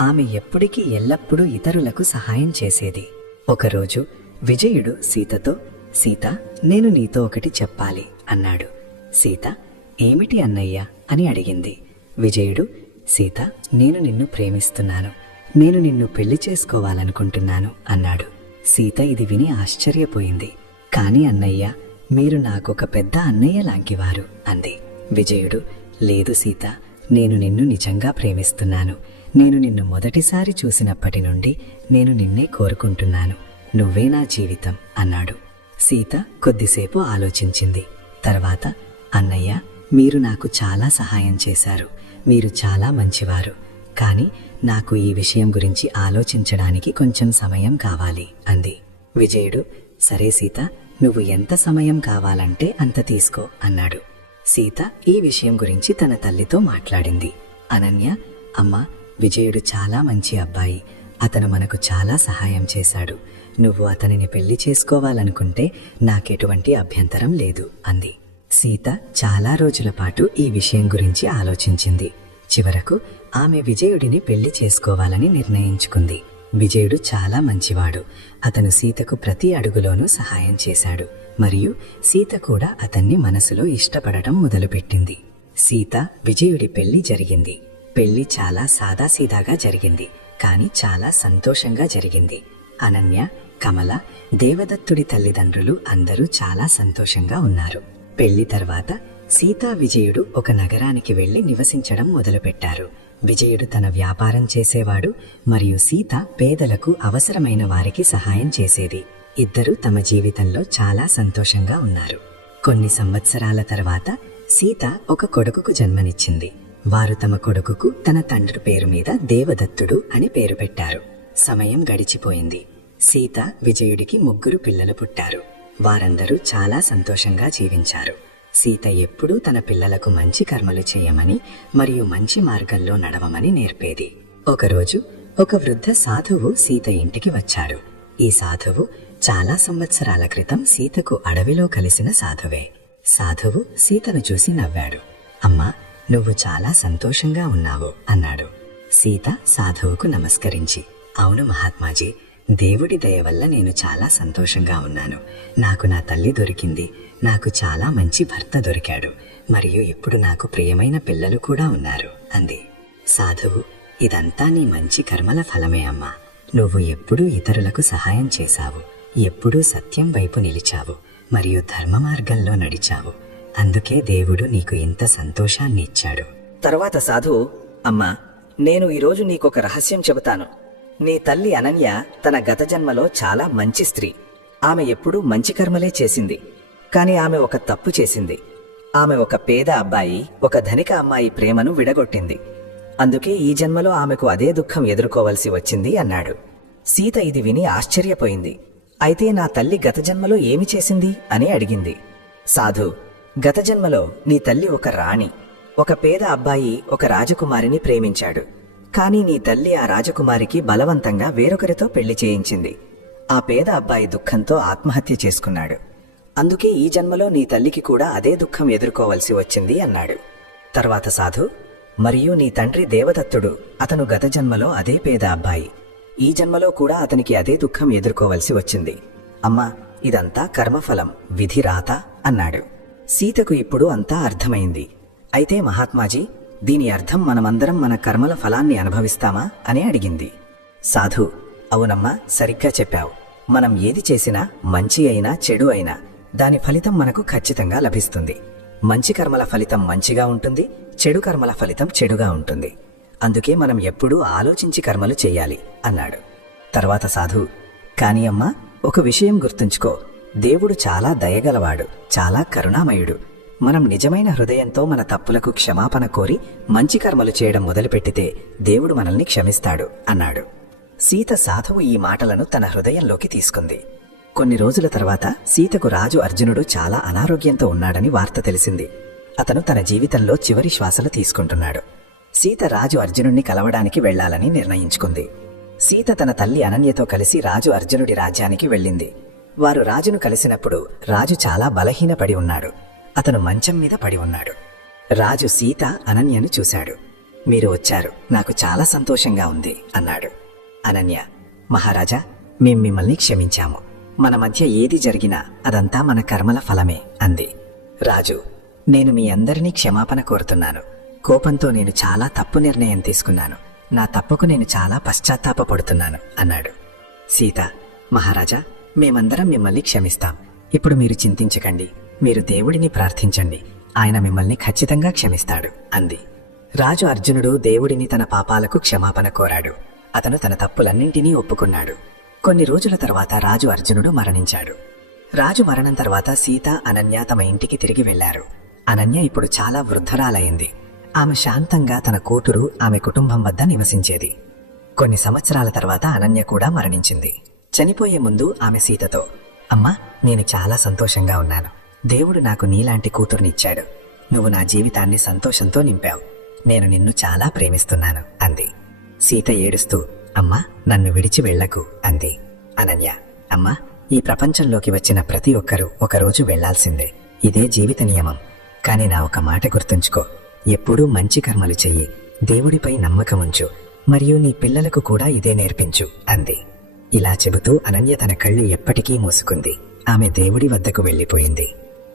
ఆమె ఎప్పటికీ ఎల్లప్పుడూ ఇతరులకు సహాయం చేసేది. ఒకరోజు విజయుడు సీతతో, సీత, నేను నీతో ఒకటి చెప్పాలి అన్నాడు. సీత, ఏమిటి అన్నయ్య అని అడిగింది. విజయుడు, సీత, నేను నిన్ను ప్రేమిస్తున్నాను. నేను నిన్ను పెళ్లి చేసుకోవాలనుకుంటున్నాను అన్నాడు. సీత ఇది విని ఆశ్చర్యపోయింది. కాని అన్నయ్య, మీరు నాకొక పెద్ద అన్నయ్య లాంటివారు అంది. విజయుడు, లేదు సీత, నేను నిన్ను నిజంగా ప్రేమిస్తున్నాను. నేను నిన్ను మొదటిసారి చూసినప్పటి నుండి నేను నిన్నే కోరుకుంటున్నాను. నువ్వే నా జీవితం అన్నాడు. సీత కొద్దిసేపు ఆలోచించింది. తర్వాత, అన్నయ్య, మీరు నాకు చాలా సహాయం చేశారు. మీరు చాలా మంచివారు. కాని నాకు ఈ విషయం గురించి ఆలోచించడానికి కొంచెం సమయం కావాలి అంది. విజయుడు, సరే సీత, నువ్వు ఎంత సమయం కావాలంటే అంత తీసుకో అన్నాడు. సీత ఈ విషయం గురించి తన తల్లితో మాట్లాడింది. అనన్య, అమ్మా, విజయుడు చాలా మంచి అబ్బాయి. అతను మనకు చాలా సహాయం చేశాడు. నువ్వు అతనిని పెళ్లి చేసుకోవాలనుకుంటే నాకెటువంటి అభ్యంతరం లేదు అంది. సీత చాలా రోజుల పాటు ఈ విషయం గురించి ఆలోచించింది. చివరకు ఆమె విజయుడిని పెళ్లి చేసుకోవాలని నిర్ణయించుకుంది. విజయుడు చాలా మంచివాడు. అతను సీతకు ప్రతి అడుగులోనూ సహాయం చేశాడు. మరియు సీత కూడా అతన్ని మనసులో ఇష్టపడటం మొదలుపెట్టింది. సీత, విజయుడి పెళ్లి జరిగింది. పెళ్లి చాలా సాదాసీదాగా జరిగింది, కాని చాలా సంతోషంగా జరిగింది. అనన్య, కమల, దేవదత్తుడి తల్లిదండ్రులు అందరూ చాలా సంతోషంగా ఉన్నారు. పెళ్లి తర్వాత సీత, విజయుడు ఒక నగరానికి వెళ్లి నివసించడం మొదలుపెట్టారు. విజయుడు తన వ్యాపారం చేసేవాడు మరియు సీత పేదలకు అవసరమైన వారికి సహాయం చేసేది. ఇద్దరూ తమ జీవితంలో చాలా సంతోషంగా ఉన్నారు. కొన్ని సంవత్సరాల తర్వాత సీత ఒక కొడుకుకు జన్మనిచ్చింది. వారు తమ కొడుకుకు తన తండ్రి పేరు మీద దేవదత్తుడు అని పేరు పెట్టారు. సమయం గడిచిపోయింది. సీత, విజయుడికి 3 పిల్లలు పుట్టారు. వారందరూ చాలా సంతోషంగా జీవించారు. సీత ఎప్పుడూ తన పిల్లలకు మంచి కర్మలు చేయమని మరియు మంచి మార్గంలో నడవమని నేర్పేది. ఒకరోజు ఒక వృద్ధ సాధువు సీత ఇంటికి వచ్చాడు. ఈ సాధువు చాలా సంవత్సరాల క్రితం సీతకు అడవిలో కలిసిన సాధువే. సాధువు సీతను చూసి నవ్వాడు. అమ్మా, నువ్వు చాలా సంతోషంగా ఉన్నావు అన్నాడు. సీత సాధువుకు నమస్కరించి, అవును మహాత్మాజీ, దేవుడి దయ వల్ల నేను చాలా సంతోషంగా ఉన్నాను. నాకు నా తల్లి దొరికింది, నాకు చాలా మంచి భర్త దొరికాడు, మరియు ఇప్పుడు నాకు ప్రియమైన పిల్లలు కూడా ఉన్నారు అంది. సాధువు, ఇదంతా నీ మంచి కర్మల ఫలమే అమ్మా. నువ్వు ఎప్పుడూ ఇతరులకు సహాయం చేశావు, ఎప్పుడూ సత్యం వైపు నిలిచావు, మరియు ధర్మ మార్గంలో నడిచావు. అందుకే దేవుడు నీకు ఇంత సంతోషాన్ని ఇచ్చాడు. తరువాత సాధువు, అమ్మా, నేను ఈరోజు నీకొక రహస్యం చెబుతాను. నీ తల్లి అనన్య తన గత జన్మలో చాలా మంచి స్త్రీ. ఆమె ఎప్పుడూ మంచి కర్మలే చేసింది. కాని ఆమె ఒక తప్పు చేసింది. ఆమె ఒక పేద అబ్బాయి, ఒక ధనిక అమ్మాయి ప్రేమను విడగొట్టింది. అందుకే ఈ జన్మలో ఆమెకు అదే దుఃఖం ఎదుర్కోవలసి వచ్చింది అన్నాడు. సీత ఇది విని ఆశ్చర్యపోయింది. అయితే నా తల్లి గత జన్మలో ఏమి చేసింది అని అడిగింది. సాధు, గత జన్మలో నీ తల్లి ఒక రాణి, ఒక పేద అబ్బాయి ఒక రాజకుమారిని ప్రేమించాడు. కానీ నీ తల్లి ఆ రాజకుమారికి బలవంతంగా వేరొకరితో పెళ్లి చేయించింది. ఆ పేద అబ్బాయి దుఃఖంతో ఆత్మహత్య చేసుకున్నాడు. అందుకే ఈ జన్మలో నీ తల్లికి కూడా అదే దుఃఖం ఎదుర్కోవలసి వచ్చింది అన్నాడు. తర్వాత సాధు, మరియు నీ తండ్రి దేవదత్తుడు, అతను గత జన్మలో అదే పేద అబ్బాయి. ఈ జన్మలో కూడా అతనికి అదే దుఃఖం ఎదుర్కోవలసి వచ్చింది. అమ్మా, ఇదంతా కర్మఫలం, విధి రాత అన్నాడు. సీతకు ఇప్పుడు అంతా అర్థమైంది. అయితే మహాత్మాజీ, దీని అర్థం మనమందరం మన కర్మల ఫలాన్ని అనుభవిస్తామా అని అడిగింది. సాధు, అవునమ్మా, సరిగ్గా చెప్పావు. మనం ఏది చేసినా, మంచి అయినా చెడు అయినా, దాని ఫలితం మనకు ఖచ్చితంగా లభిస్తుంది. మంచి కర్మల ఫలితం మంచిగా ఉంటుంది, చెడు కర్మల ఫలితం చెడుగా ఉంటుంది. అందుకే మనం ఎప్పుడూ ఆలోచించి కర్మలు చెయ్యాలి అన్నాడు. తర్వాత సాధు, కాని అమ్మా, ఒక విషయం గుర్తుంచుకో. దేవుడు చాలా దయగలవాడు, చాలా కరుణామయుడు. మనం నిజమైన హృదయంతో మన తప్పులకు క్షమాపణ కోరి మంచి కర్మలు చేయడం మొదలుపెట్టితే దేవుడు మనల్ని క్షమిస్తాడు అన్నాడు. సీత సాధువు ఈ మాటలను తన హృదయంలోకి తీసుకుంది. కొన్ని రోజుల తర్వాత సీతకు రాజు అర్జునుడు చాలా అనారోగ్యంతో ఉన్నాడని వార్త తెలిసింది. అతను తన జీవితంలో చివరి శ్వాసలు తీసుకుంటున్నాడు. సీత రాజు అర్జునుడిని కలవడానికి వెళ్లాలని నిర్ణయించుకుంది. సీత తన తల్లి అనన్యతో కలిసి రాజు అర్జునుడి రాజ్యానికి వెళ్ళింది. వారు రాజును కలిసినప్పుడు రాజు చాలా బలహీనపడి ఉన్నాడు. అతను మంచం మీద పడి ఉన్నాడు. రాజు సీత అనన్యను చూశాడు. మీరు వచ్చారు, నాకు చాలా సంతోషంగా ఉంది అన్నాడు. అనన్య, మహారాజా, మేం మిమ్మల్ని క్షమించాము. మన మధ్య ఏది జరిగినా అదంతా మన కర్మల ఫలమే అంది. రాజు, నేను మీ అందరినీ క్షమాపణ కోరుతున్నాను. కోపంతో నేను చాలా తప్పు నిర్ణయం తీసుకున్నాను. నా తప్పుకు నేను చాలా పశ్చాత్తాపపడుతున్నాను అన్నాడు. సీత, మహారాజా, మేమందరం మిమ్మల్ని క్షమిస్తాం. ఇప్పుడు మీరు చింతించకండి. మీరు దేవుడిని ప్రార్థించండి, ఆయన మిమ్మల్ని ఖచ్చితంగా క్షమిస్తాడు అంది. రాజు అర్జునుడు దేవుడిని తన పాపాలకు క్షమాపణ కోరాడు. అతను తన తప్పులన్నింటినీ ఒప్పుకున్నాడు. కొన్ని రోజుల తర్వాత రాజు అర్జునుడు మరణించాడు. రాజు మరణం తర్వాత సీత, అనన్య తమ ఇంటికి తిరిగి వెళ్లారు. అనన్య ఇప్పుడు చాలా వృద్ధురాలైంది. ఆమె శాంతంగా తన కూతురు, ఆమె కుటుంబం వద్ద నివసించేది. కొన్ని సంవత్సరాల తర్వాత అనన్య కూడా మరణించింది. చనిపోయే ముందు ఆమె సీతతో, అమ్మా, నేను చాలా సంతోషంగా ఉన్నాను. దేవుడు నాకు నీలాంటి కూతుర్నిచ్చాడు. నువ్వు నా జీవితాన్ని సంతోషంతో నింపావు. నేను నిన్ను చాలా ప్రేమిస్తున్నాను అంది. సీత ఏడుస్తూ, అమ్మా, నన్ను విడిచి వెళ్లకు అంది. అనన్య, అమ్మా, ఈ ప్రపంచంలోకి వచ్చిన ప్రతి ఒక్కరూ ఒకరోజు వెళ్లాల్సిందే. ఇదే జీవిత నియమం. కాని నా ఒక మాట గుర్తుంచుకో. ఎప్పుడూ మంచి కర్మలు చెయ్యి, దేవుడిపై నమ్మకముంచు, మరియు నీ పిల్లలకు కూడా ఇదే నేర్పించు అంది. ఇలా చెబుతూ అనన్య తన కళ్ళు ఎప్పటికీ మూసుకుంది. ఆమె దేవుడి వద్దకు వెళ్లిపోయింది.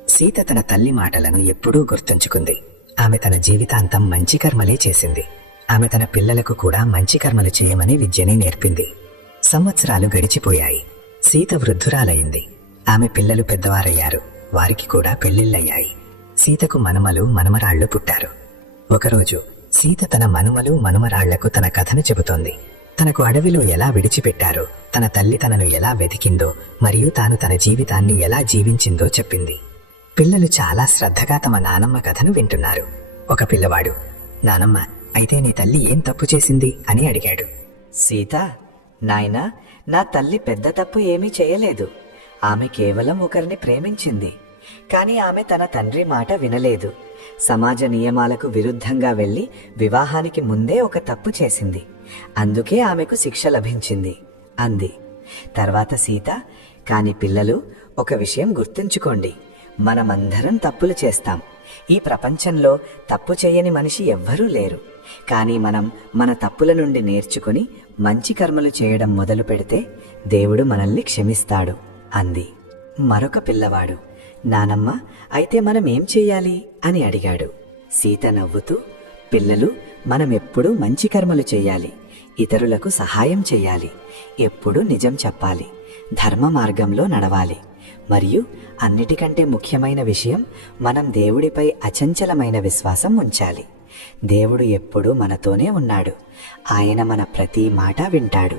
సీత తన తల్లి మాటలను ఎప్పుడూ గుర్తుంచుకుంది. ఆమె తన జీవితాంతం మంచి కర్మలే చేసింది. ఆమె తన పిల్లలకు కూడా మంచి కర్మలు చేయమని విద్యని నేర్పింది. సంవత్సరాలు గడిచిపోయాయి. సీత వృద్ధురాలయ్యింది. ఆమె పిల్లలు పెద్దవారయ్యారు. వారికి కూడా పెళ్లిళ్లయ్యాయి. సీతకు మనుమలు, మనమరాళ్లు పుట్టారు. ఒకరోజు సీత తన మనుమలు, మనుమరాళ్లకు తన కథను చెబుతోంది. తనకు అడవిలో ఎలా విడిచిపెట్టారో, తన తల్లి తనను ఎలా వెతికిందో, మరియు తాను తన జీవితాన్ని ఎలా జీవించిందో చెప్పింది. పిల్లలు చాలా శ్రద్ధగా తమ నానమ్మ కథను వింటున్నారు. ఒక పిల్లవాడు, నానమ్మ, అయితే నీ తల్లి ఏం తప్పు చేసింది అని అడిగాడు. సీత, నాయనా, నా తల్లి పెద్ద తప్పు ఏమీ చేయలేదు. ఆమె కేవలం ఒకరిని ప్రేమించింది. కాని ఆమె తన తండ్రి మాట వినలేదు. సమాజ నియమాలకు విరుద్ధంగా వెళ్లి వివాహానికి ముందే ఒక తప్పు చేసింది. అందుకే ఆమెకు శిక్ష లభించింది అంది. తర్వాత సీత, కాని పిల్లలు, ఒక విషయం గుర్తుంచుకోండి. మనమందరం తప్పులు చేస్తాం. ఈ ప్రపంచంలో తప్పు చేయని మనిషి ఎవ్వరూ లేరు. కానీ మనం మన తప్పుల నుండి నేర్చుకుని మంచి కర్మలు చేయడం మొదలు పెడితే దేవుడు మనల్ని క్షమిస్తాడు అంది. మరొక పిల్లవాడు, నానమ్మ, అయితే మనం ఏం చెయ్యాలి అని అడిగాడు. సీత నవ్వుతూ, పిల్లలు, మనమెప్పుడూ మంచి కర్మలు చెయ్యాలి, ఇతరులకు సహాయం చెయ్యాలి, ఎప్పుడూ నిజం చెప్పాలి, ధర్మ మార్గంలో నడవాలి. మరియు అన్నిటికంటే ముఖ్యమైన విషయం, మనం దేవుడిపై అచంచలమైన విశ్వాసం ఉంచాలి. దేవుడు ఎప్పుడూ మనతోనే ఉన్నాడు. ఆయన మన ప్రతి మాట వింటాడు.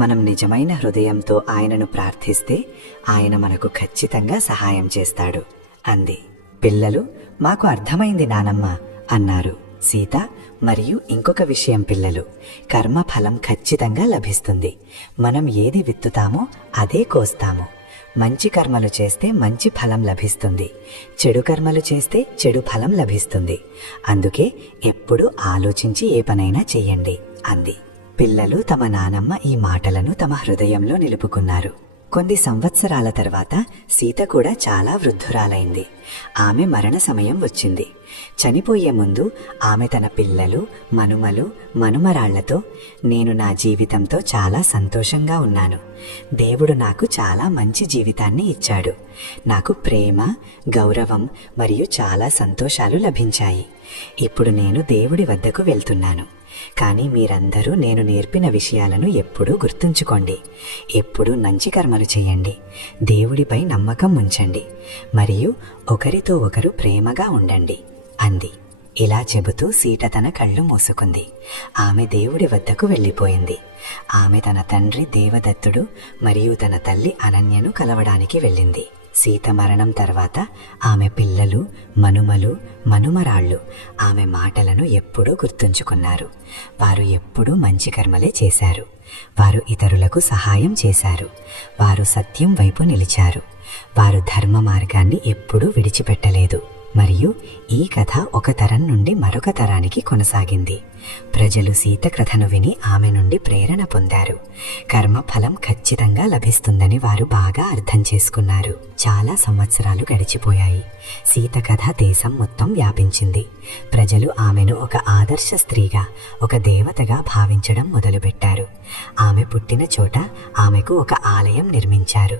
మనం నిజమైన హృదయంతో ఆయనను ప్రార్థిస్తే ఆయన మనకు ఖచ్చితంగా సహాయం చేస్తాడు అంది. పిల్లలు, మాకు అర్థమైంది నానమ్మ అన్నారు. సీత, మరియు ఇంకొక విషయం పిల్లలు, కర్మఫలం ఖచ్చితంగా లభిస్తుంది. మనం ఏది విత్తుతామో అదే కోస్తాము. మంచి కర్మలు చేస్తే మంచి ఫలం లభిస్తుంది, చెడు కర్మలు చేస్తే చెడు ఫలం లభిస్తుంది. అందుకే ఎప్పుడూ ఆలోచించి ఏ పనైనా చెయ్యండి అంది. పిల్లలు తమ నానమ్మ ఈ మాటలను తమ హృదయంలో నిలుపుకున్నారు. కొన్ని సంవత్సరాల తర్వాత సీత కూడా చాలా వృద్ధురాలైంది. ఆమె మరణ సమయం వచ్చింది. చనిపోయే ముందు ఆమె తన పిల్లలు, మనుమలు, మనుమరాళ్లతో, నేను నా జీవితంతో చాలా సంతోషంగా ఉన్నాను. దేవుడు నాకు చాలా మంచి జీవితాన్ని ఇచ్చాడు. నాకు ప్రేమ, గౌరవం మరియు చాలా సంతోషాలు లభించాయి. ఇప్పుడు నేను దేవుడి వద్దకు వెళ్తున్నాను. కానీ మీరందరూ నేను నేర్పిన విషయాలను ఎప్పుడూ గుర్తుంచుకోండి. ఎప్పుడూ మంచి కర్మలు చేయండి, దేవుడిపై నమ్మకం ఉంచండి, మరియు ఒకరితో ఒకరు ప్రేమగా ఉండండి అంది. ఇలా చెబుతూ సీత తన కళ్ళు మూసుకుంది. ఆమె దేవుడి వద్దకు వెళ్ళిపోయింది. ఆమె తన తండ్రి దేవదత్తుడు మరియు తన తల్లి అనన్యను కలవడానికి వెళ్ళింది. సీత మరణం తర్వాత ఆమె పిల్లలు, మనుమలు, మనుమరాళ్ళు ఆమె మాటలను ఎప్పుడూ గుర్తుంచుకున్నారు. వారు ఎప్పుడూ మంచి కర్మలే చేశారు. వారు ఇతరులకు సహాయం చేశారు. వారు సత్యం వైపు నిలిచారు. వారు ధర్మ మార్గాన్ని ఎప్పుడూ విడిచిపెట్టలేదు. మరియు ఈ కథ ఒక తరం నుండి మరొక తరానికి కొనసాగింది. ప్రజలు సీత కథను విని ఆమె నుండి ప్రేరణ పొందారు. కర్మఫలం ఖచ్చితంగా లభిస్తుందని వారు బాగా అర్థం చేసుకున్నారు. చాలా సంవత్సరాలు గడిచిపోయాయి. సీత కథ దేశం మొత్తం వ్యాపించింది. ప్రజలు ఆమెను ఒక ఆదర్శ స్త్రీగా, ఒక దేవతగా భావించడం మొదలుపెట్టారు. ఆమె పుట్టిన చోట ఆమెకు ఒక ఆలయం నిర్మించారు.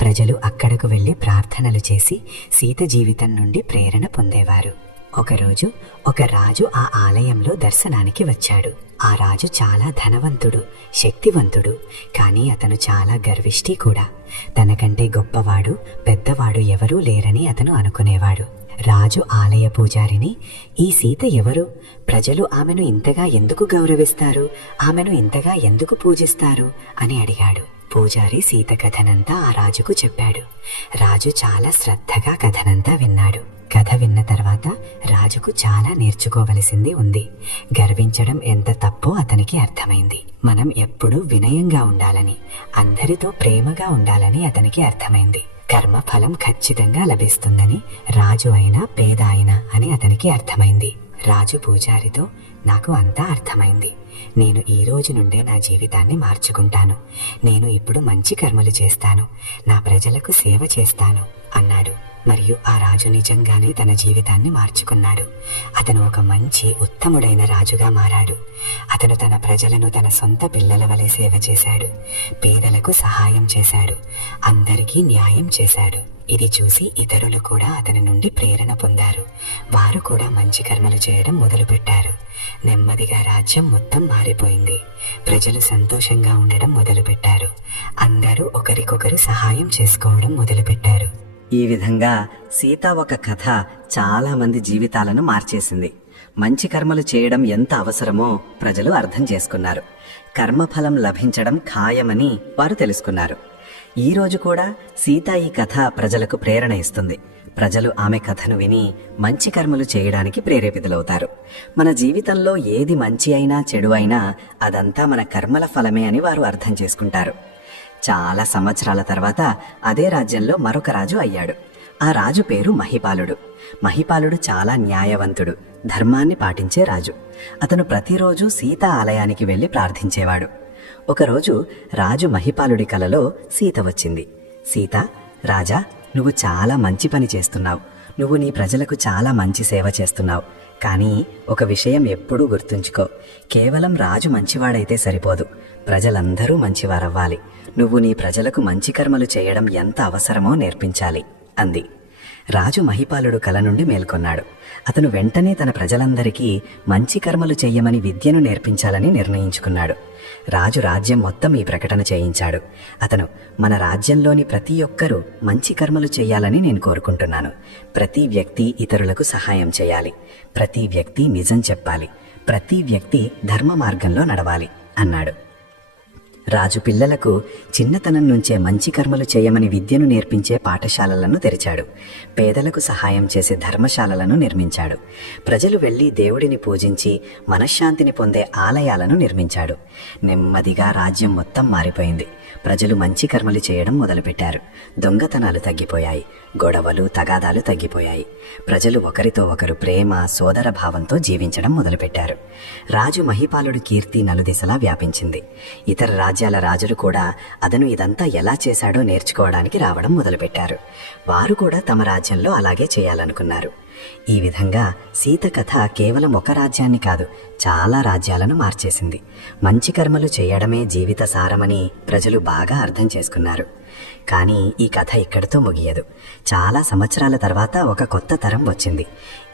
ప్రజలు అక్కడకు వెళ్లి ప్రార్థనలు చేసి సీత జీవితం నుండి ప్రేరణ పొందేవారు. ఒకరోజు ఒక రాజు ఆ ఆలయంలో దర్శనానికి వచ్చాడు. ఆ రాజు చాలా ధనవంతుడు, శక్తివంతుడు, కానీ అతను చాలా గర్విష్టి కూడా. తనకంటే గొప్పవాడు, పెద్దవాడు ఎవరూ లేరని అతను అనుకునేవాడు. రాజు ఆలయ పూజారిని, ఈ సీత ఎవరు? ప్రజలు ఆమెను ఇంతగా ఎందుకు గౌరవిస్తారు? ఆమెను ఇంతగా ఎందుకు పూజిస్తారు అని అడిగాడు. పూజారి సీత కథనంతా ఆ రాజుకు చెప్పాడు. రాజు చాలా శ్రద్ధగా కథనంతా విన్నాడు. కథ విన్న తర్వాత రాజుకు చాలా నేర్చుకోవలసింది ఉంది. గర్వించడం ఎంత తప్పో అతనికి అర్థమైంది. మనం ఎప్పుడూ వినయంగా ఉండాలని, అందరితో ప్రేమగా ఉండాలని అతనికి అర్థమైంది. కర్మఫలం ఖచ్చితంగా లభిస్తుందని, రాజు అయినా పేద అయినా అని అతనికి అర్థమైంది. రాజు పూజారితో, నాకు అంతా అర్థమైంది. నేను ఈ రోజు నుండే నా జీవితాన్ని మార్చుకుంటాను. నేను ఇప్పుడు మంచి కర్మలు చేస్తాను, నా ప్రజలకు సేవ చేస్తాను అన్నాడు. మరియు ఆ రాజు నిజంగానే తన జీవితాన్ని మార్చుకున్నాడు. అతను ఒక మంచి, ఉత్తముడైన రాజుగా మారాడు. అతను తన ప్రజలను తన సొంత పిల్లల వలె సేవ చేశాడు. పేదలకు సహాయం చేశాడు. అందరికీ న్యాయం చేశాడు. ఇది చూసి ఇతరులు కూడా అతని నుండి ప్రేరణ పొందారు. వారు కూడా మంచి కర్మలు చేయడం మొదలుపెట్టారు. నెమ్మదిగా రాజ్యం మొత్తం మారిపోయింది. ప్రజలు సంతోషంగా ఉండడం మొదలుపెట్టారు. అందరూ ఒకరికొకరు సహాయం చేసుకోవడం మొదలుపెట్టారు. ఈ విధంగా సీత ఒక కథ చాలా మంది జీవితాలను మార్చేసింది. మంచి కర్మలు చేయడం ఎంత అవసరమో ప్రజలు అర్థం చేసుకున్నారు. కర్మఫలం లభించడం ఖాయమని వారు తెలుసుకున్నారు. ఈ రోజు కూడా సీత ఈ కథ ప్రజలకు ప్రేరణ ఇస్తుంది. ప్రజలు ఆమె కథను విని మంచి కర్మలు చేయడానికి ప్రేరేపితులవుతారు. మన జీవితంలో ఏది మంచి అయినా చెడు అయినా అదంతా మన కర్మల ఫలమే అని వారు అర్థం చేసుకుంటారు. చాలా సంవత్సరాల తర్వాత అదే రాజ్యంలో మరొక రాజు అయ్యాడు. ఆ రాజు పేరు మహిపాలుడు. మహిపాలుడు చాలా న్యాయవంతుడు, ధర్మాన్ని పాటించే రాజు. అతను ప్రతిరోజు సీత ఆలయానికి వెళ్లి ప్రార్థించేవాడు. ఒకరోజు రాజు మహిపాలుడి కలలో సీత వచ్చింది. సీత, రాజా, నువ్వు చాలా మంచి పని చేస్తున్నావు. నువ్వు నీ ప్రజలకు చాలా మంచి సేవ చేస్తున్నావు. కానీ ఒక విషయం ఎప్పుడూ గుర్తుంచుకో, కేవలం రాజు మంచివాడైతే సరిపోదు. ప్రజలందరూ మంచివారవ్వాలి. నువ్వు నీ ప్రజలకు మంచి కర్మలు చేయడం ఎంత అవసరమో నేర్పించాలి అంది. రాజు మహిపాలుడు కల నుండి మేల్కొన్నాడు. అతను వెంటనే తన ప్రజలందరికీ మంచి కర్మలు చెయ్యమని విద్యను నేర్పించాలని నిర్ణయించుకున్నాడు. రాజు రాజ్యం మొత్తం ఈ ప్రకటన చేయించాడు. అతను, మన రాజ్యంలోని ప్రతి ఒక్కరూ మంచి కర్మలు చెయ్యాలని నేను కోరుకుంటున్నాను. ప్రతి వ్యక్తి ఇతరులకు సహాయం చేయాలి. ప్రతి వ్యక్తి నిజం చెప్పాలి. ప్రతి వ్యక్తి ధర్మ మార్గంలో నడవాలి అన్నాడు. రాజు పిల్లలకు చిన్నతనం నుంచే మంచి కర్మలు చేయమని విద్యను నేర్పించే పాఠశాలలను తెరిచాడు. పేదలకు సహాయం చేసే ధర్మశాలలను నిర్మించాడు. ప్రజలు వెళ్లి దేవుడిని పూజించి మనశ్శాంతిని పొందే ఆలయాలను నిర్మించాడు. నెమ్మదిగా రాజ్యం మొత్తం మారిపోయింది. ప్రజలు మంచి కర్మలు చేయడం మొదలుపెట్టారు. దొంగతనాలు తగ్గిపోయాయి. గొడవలు, తగాదాలు తగ్గిపోయాయి. ప్రజలు ఒకరితో ఒకరు ప్రేమ, సోదర భావంతో జీవించడం మొదలుపెట్టారు. రాజు మహిపాలుడి కీర్తి నలుదిశలా వ్యాపించింది. ఇతర రాజ్యాల రాజులు కూడా అతను ఇదంతా ఎలా చేశాడో నేర్చుకోవడానికి రావడం మొదలుపెట్టారు. వారు కూడా తమ రాజ్యంలో అలాగే చేయాలనుకున్నారు. ఈ విధంగా సీత కథ కేవలం ఒక రాజ్యాన్ని కాదు, చాలా రాజ్యాలను మార్చేసింది. మంచి కర్మలు చేయడమే జీవిత సారమని ప్రజలు బాగా అర్థం చేసుకున్నారు. కానీ ఈ కథ ఇక్కడితో ముగియదు. చాలా సంవత్సరాల తర్వాత ఒక కొత్త తరం వచ్చింది.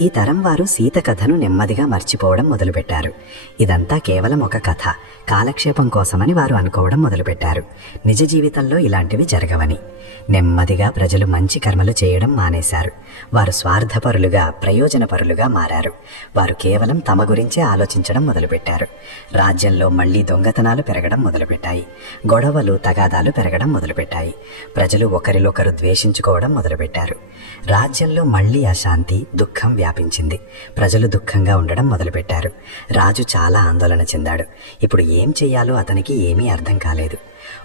ఈ తరం వారు సీత కథను నెమ్మదిగా మర్చిపోవడం మొదలుపెట్టారు. ఇదంతా కేవలం ఒక కథ, కాలక్షేపం కోసమని వారు అనుకోవడం మొదలుపెట్టారు. నిజ జీవితంలో ఇలాంటివి జరగవని. నెమ్మదిగా ప్రజలు మంచి కర్మలు చేయడం మానేశారు. వారు స్వార్థపరులుగా, ప్రయోజనపరులుగా మారారు. వారు కేవలం తమ గురించే ఆలోచించడం మొదలుపెట్టారు. రాజ్యంలో మళ్లీ దొంగతనాలు పెరగడం మొదలుపెట్టాయి. గొడవలు, తగాదాలు పెరగడం మొదలుపెట్టాయి. ప్రజలు ఒకరినొకరు ద్వేషించుకోవడం మొదలుపెట్టారు. రాజ్యంలో మళ్లీ అశాంతి, దుఃఖం వ్యాపించింది. ప్రజలు దుఃఖంగా ఉండడం మొదలుపెట్టారు. రాజు చాలా ఆందోళన చెందాడు. ఇప్పుడు ఏం చెయ్యాలో అతనికి ఏమీ అర్థం కాలేదు.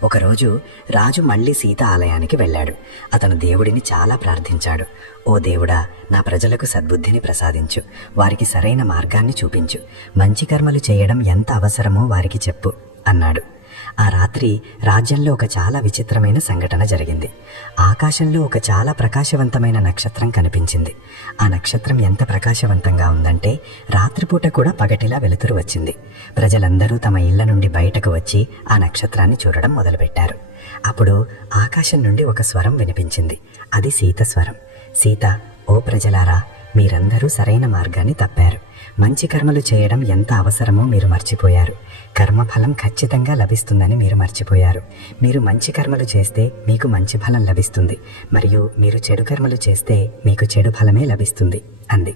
ఒకరోజు రాజు మళ్లీ సీత ఆలయానికి వెళ్ళాడు. అతను దేవుడిని చాలా ప్రార్థించాడు. ఓ దేవుడా, నా ప్రజలకు సద్బుద్ధిని ప్రసాదించు. వారికి సరైన మార్గాన్ని చూపించు. మంచి కర్మలు చేయడం ఎంత అవసరమో వారికి చెప్పు అన్నాడు. ఆ రాత్రి రాజ్యంలో ఒక చాలా విచిత్రమైన సంఘటన జరిగింది. ఆకాశంలో ఒక చాలా ప్రకాశవంతమైన నక్షత్రం కనిపించింది. ఆ నక్షత్రం ఎంత ప్రకాశవంతంగా ఉందంటే రాత్రిపూట కూడా పగటిలా వెలుతురు వచ్చింది. ప్రజలందరూ తమ ఇళ్ల నుండి బయటకు వచ్చి ఆ నక్షత్రాన్ని చూడడం మొదలుపెట్టారు. అప్పుడు ఆకాశం నుండి ఒక స్వరం వినిపించింది. అది సీత స్వరం. సీత, ఓ ప్రజలారా, మీరందరూ సరైన మార్గాన్ని తప్పారు. మంచి కర్మలు చేయడం ఎంత అవసరమో మీరు మర్చిపోయారు. కర్మఫలం ఖచ్చితంగా లభిస్తుందని మీరు మర్చిపోయారు. మీరు మంచి కర్మలు చేస్తే మీకు మంచి ఫలం లభిస్తుంది, మరియు మీరు చెడు కర్మలు చేస్తే మీకు చెడు ఫలమే లభిస్తుంది అంది.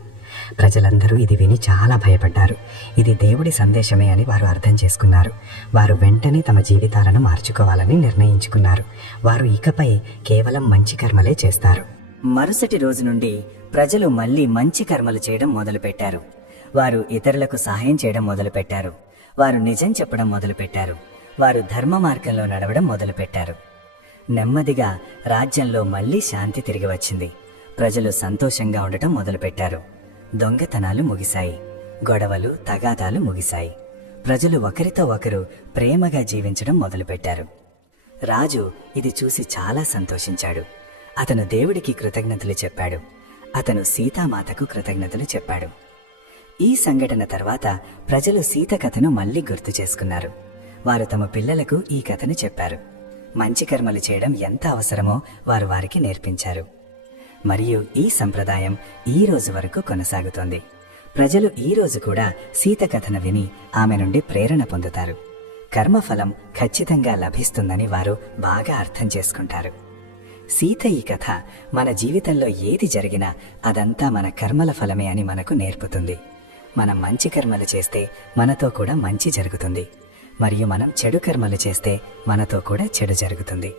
ప్రజలందరూ ఇది విని చాలా భయపడ్డారు. ఇది దేవుడి సందేశమే అని వారు అర్థం చేసుకున్నారు. వారు వెంటనే తమ జీవితాలను మార్చుకోవాలని నిర్ణయించుకున్నారు. వారు ఇకపై కేవలం మంచి కర్మలే చేస్తారు. మరుసటి రోజు నుండి ప్రజలు మళ్ళీ మంచి కర్మలు చేయడం మొదలుపెట్టారు. వారు ఇతరులకు సహాయం చేయడం మొదలుపెట్టారు. వారు నిజం చెప్పడం మొదలుపెట్టారు. వారు ధర్మ మార్గంలో నడవడం మొదలుపెట్టారు. నెమ్మదిగా రాజ్యంలో మళ్లీ శాంతి తిరిగి వచ్చింది. ప్రజలు సంతోషంగా ఉండటం మొదలుపెట్టారు. దొంగతనాలు ముగిశాయి. గొడవలు, తగాదాలు ముగిశాయి. ప్రజలు ఒకరితో ఒకరు ప్రేమగా జీవించడం మొదలుపెట్టారు. రాజు ఇది చూసి చాలా సంతోషించాడు. అతను దేవుడికి కృతజ్ఞతలు చెప్పాడు. అతను సీతామాతకు కృతజ్ఞతలు చెప్పాడు. ఈ సంఘటన తర్వాత ప్రజలు సీత కథను మళ్లీ గుర్తు చేసుకున్నారు. వారు తమ పిల్లలకు ఈ కథను చెప్పారు. మంచి కర్మలు చేయడం ఎంత అవసరమో వారు వారికి నేర్పించారు. మరియు ఈ సంప్రదాయం ఈ రోజు వరకు కొనసాగుతోంది. ప్రజలు ఈ రోజు కూడా సీత కథను విని ఆమె నుండి ప్రేరణ పొందుతారు. కర్మఫలం ఖచ్చితంగా లభిస్తుందని వారు బాగా అర్థం చేసుకుంటారు. సీత ఈ కథ మన జీవితంలో ఏది జరిగినా అదంతా మన కర్మల ఫలమే అని మనకు నేర్పుతుంది. మనం మంచి కర్మలు చేస్తే మనతో కూడా మంచి జరుగుతుంది, మరియు మనం చెడు కర్మలు చేస్తే మనతో కూడా చెడు జరుగుతుంది.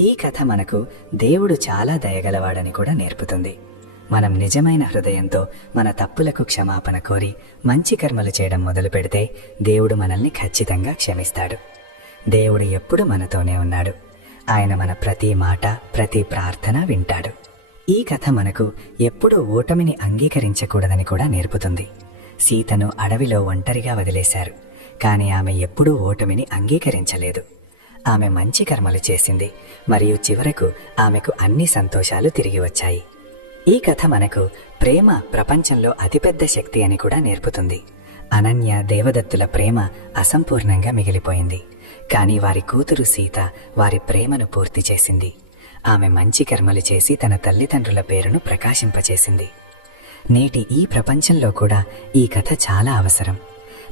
ఈ కథ మనకు దేవుడు చాలా దయగలవాడని కూడా నేర్పుతుంది. మనం నిజమైన హృదయంతో మన తప్పులకు క్షమాపణ కోరి మంచి కర్మలు చేయడం మొదలు పెడితే దేవుడు మనల్ని ఖచ్చితంగా క్షమిస్తాడు. దేవుడు ఎప్పుడు మనతోనే ఉన్నాడు. ఆయన మన ప్రతి మాట, ప్రతి ప్రార్థన వింటాడు. ఈ కథ మనకు ఎప్పుడూ ఓటమిని అంగీకరించకూడదని కూడా నేర్పుతుంది. సీతను అడవిలో ఒంటరిగా వదిలేశారు, కానీ ఆమె ఎప్పుడూ ఓటమిని అంగీకరించలేదు. ఆమె మంచి కర్మలు చేసింది, మరియు చివరకు ఆమెకు అన్ని సంతోషాలు తిరిగి వచ్చాయి. ఈ కథ మనకు ప్రేమ ప్రపంచంలో అతిపెద్ద శక్తి అని కూడా నేర్పుతుంది. అనన్య, దేవదత్తుల ప్రేమ అసంపూర్ణంగా మిగిలిపోయింది. కానీ వారి కూతురు సీత వారి ప్రేమను పూర్తి చేసింది. ఆమె మంచి కర్మలు చేసి తన తల్లిదండ్రుల పేరును ప్రకాశింపచేసింది. నేటి ఈ ప్రపంచంలో కూడా ఈ కథ చాలా అవసరం.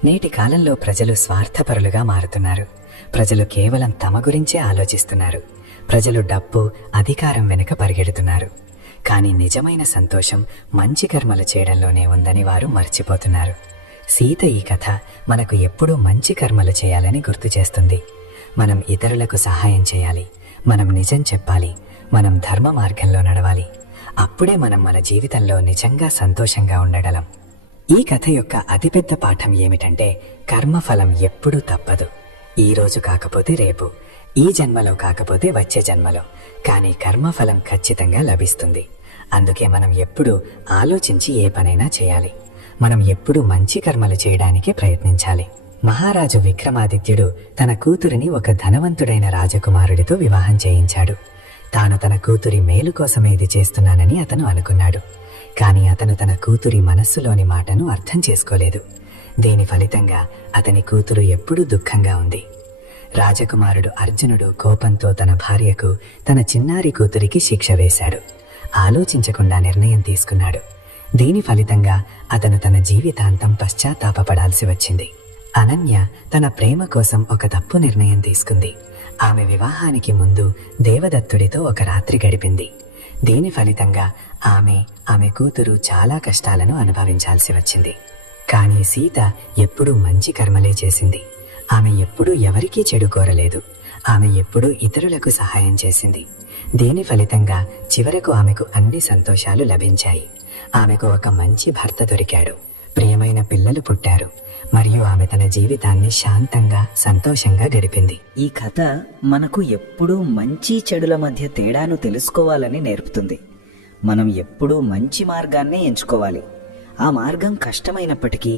నేటి కాలంలో ప్రజలు స్వార్థపరులుగా మారుతున్నారు. ప్రజలు కేవలం తమ గురించే ఆలోచిస్తున్నారు. ప్రజలు డబ్బు, అధికారం వెనుక పరిగెడుతున్నారు. కానీ నిజమైన సంతోషం మంచి కర్మలు చేయడంలోనే ఉందని వారు మర్చిపోతున్నారు. సీత ఈ కథ మనకు ఎప్పుడూ మంచి కర్మలు చేయాలని గుర్తు చేస్తుంది. మనం ఇతరులకు సహాయం చేయాలి, మనం నిజం చెప్పాలి, మనం ధర్మ మార్గంలో నడవాలి. అప్పుడే మనం మన జీవితంలో నిజంగా సంతోషంగా ఉండగలం. ఈ కథ యొక్క అతిపెద్ద పాఠం ఏమిటంటే, కర్మఫలం ఎప్పుడూ తప్పదు. ఈ రోజు కాకపోతే రేపు, ఈ జన్మలో కాకపోతే వచ్చే జన్మలో, కానీ కర్మఫలం ఖచ్చితంగా లభిస్తుంది. అందుకే మనం ఎప్పుడూ ఆలోచించి ఏ పనైనా చేయాలి. మనం ఎప్పుడూ మంచి కర్మలు చేయడానికి ప్రయత్నించాలి. మహారాజు విక్రమాదిత్యుడు తన కూతురిని ఒక ధనవంతుడైన రాజకుమారుడితో వివాహం చేయించాడు. తాను తన కూతురి మేలు కోసమే ఇది చేస్తున్నానని అతను అనుకున్నాడు. కానీ అతను తన కూతురి మనస్సులోని మాటను అర్థం చేసుకోలేదు. దీని ఫలితంగా అతని కూతురు ఎప్పుడూ దుఃఖంగా ఉంది. రాజకుమారుడు అర్జునుడు కోపంతో తన భార్యకు, తన చిన్నారి కూతురికి శిక్ష వేశాడు. ఆలోచించకుండా నిర్ణయం తీసుకున్నాడు. దీని ఫలితంగా అతను తన జీవితాంతం పశ్చాత్తాపపడాల్సి వచ్చింది. అనన్య తన ప్రేమ కోసం ఒక తప్పు నిర్ణయం తీసుకుంది. ఆమె వివాహానికి ముందు దేవదత్తుడితో ఒక రాత్రి గడిపింది. దీని ఫలితంగా ఆమె కూతురు చాలా కష్టాలను అనుభవించాల్సి వచ్చింది. కానీ సీత ఎప్పుడూ మంచి కర్మలే చేసింది. ఆమె ఎప్పుడూ ఎవరికీ చెడు కోరలేదు. ఆమె ఎప్పుడూ ఇతరులకు సహాయం చేసింది. దీని ఫలితంగా చివరకు ఆమెకు అన్ని సంతోషాలు లభించాయి. ఆమెకు ఒక మంచి భర్త దొరికాడు, ప్రియమైన పిల్లలు పుట్టారు, మరియు ఆమె తన జీవితాన్ని శాంతంగా, సంతోషంగా గడిపింది. ఈ కథ మనకు ఎప్పుడూ మంచి చెడుల మధ్య తేడాను తెలుసుకోవాలని నేర్పుతుంది. మనం ఎప్పుడూ మంచి మార్గాన్నే ఎంచుకోవాలి. ఆ మార్గం కష్టమైనప్పటికీ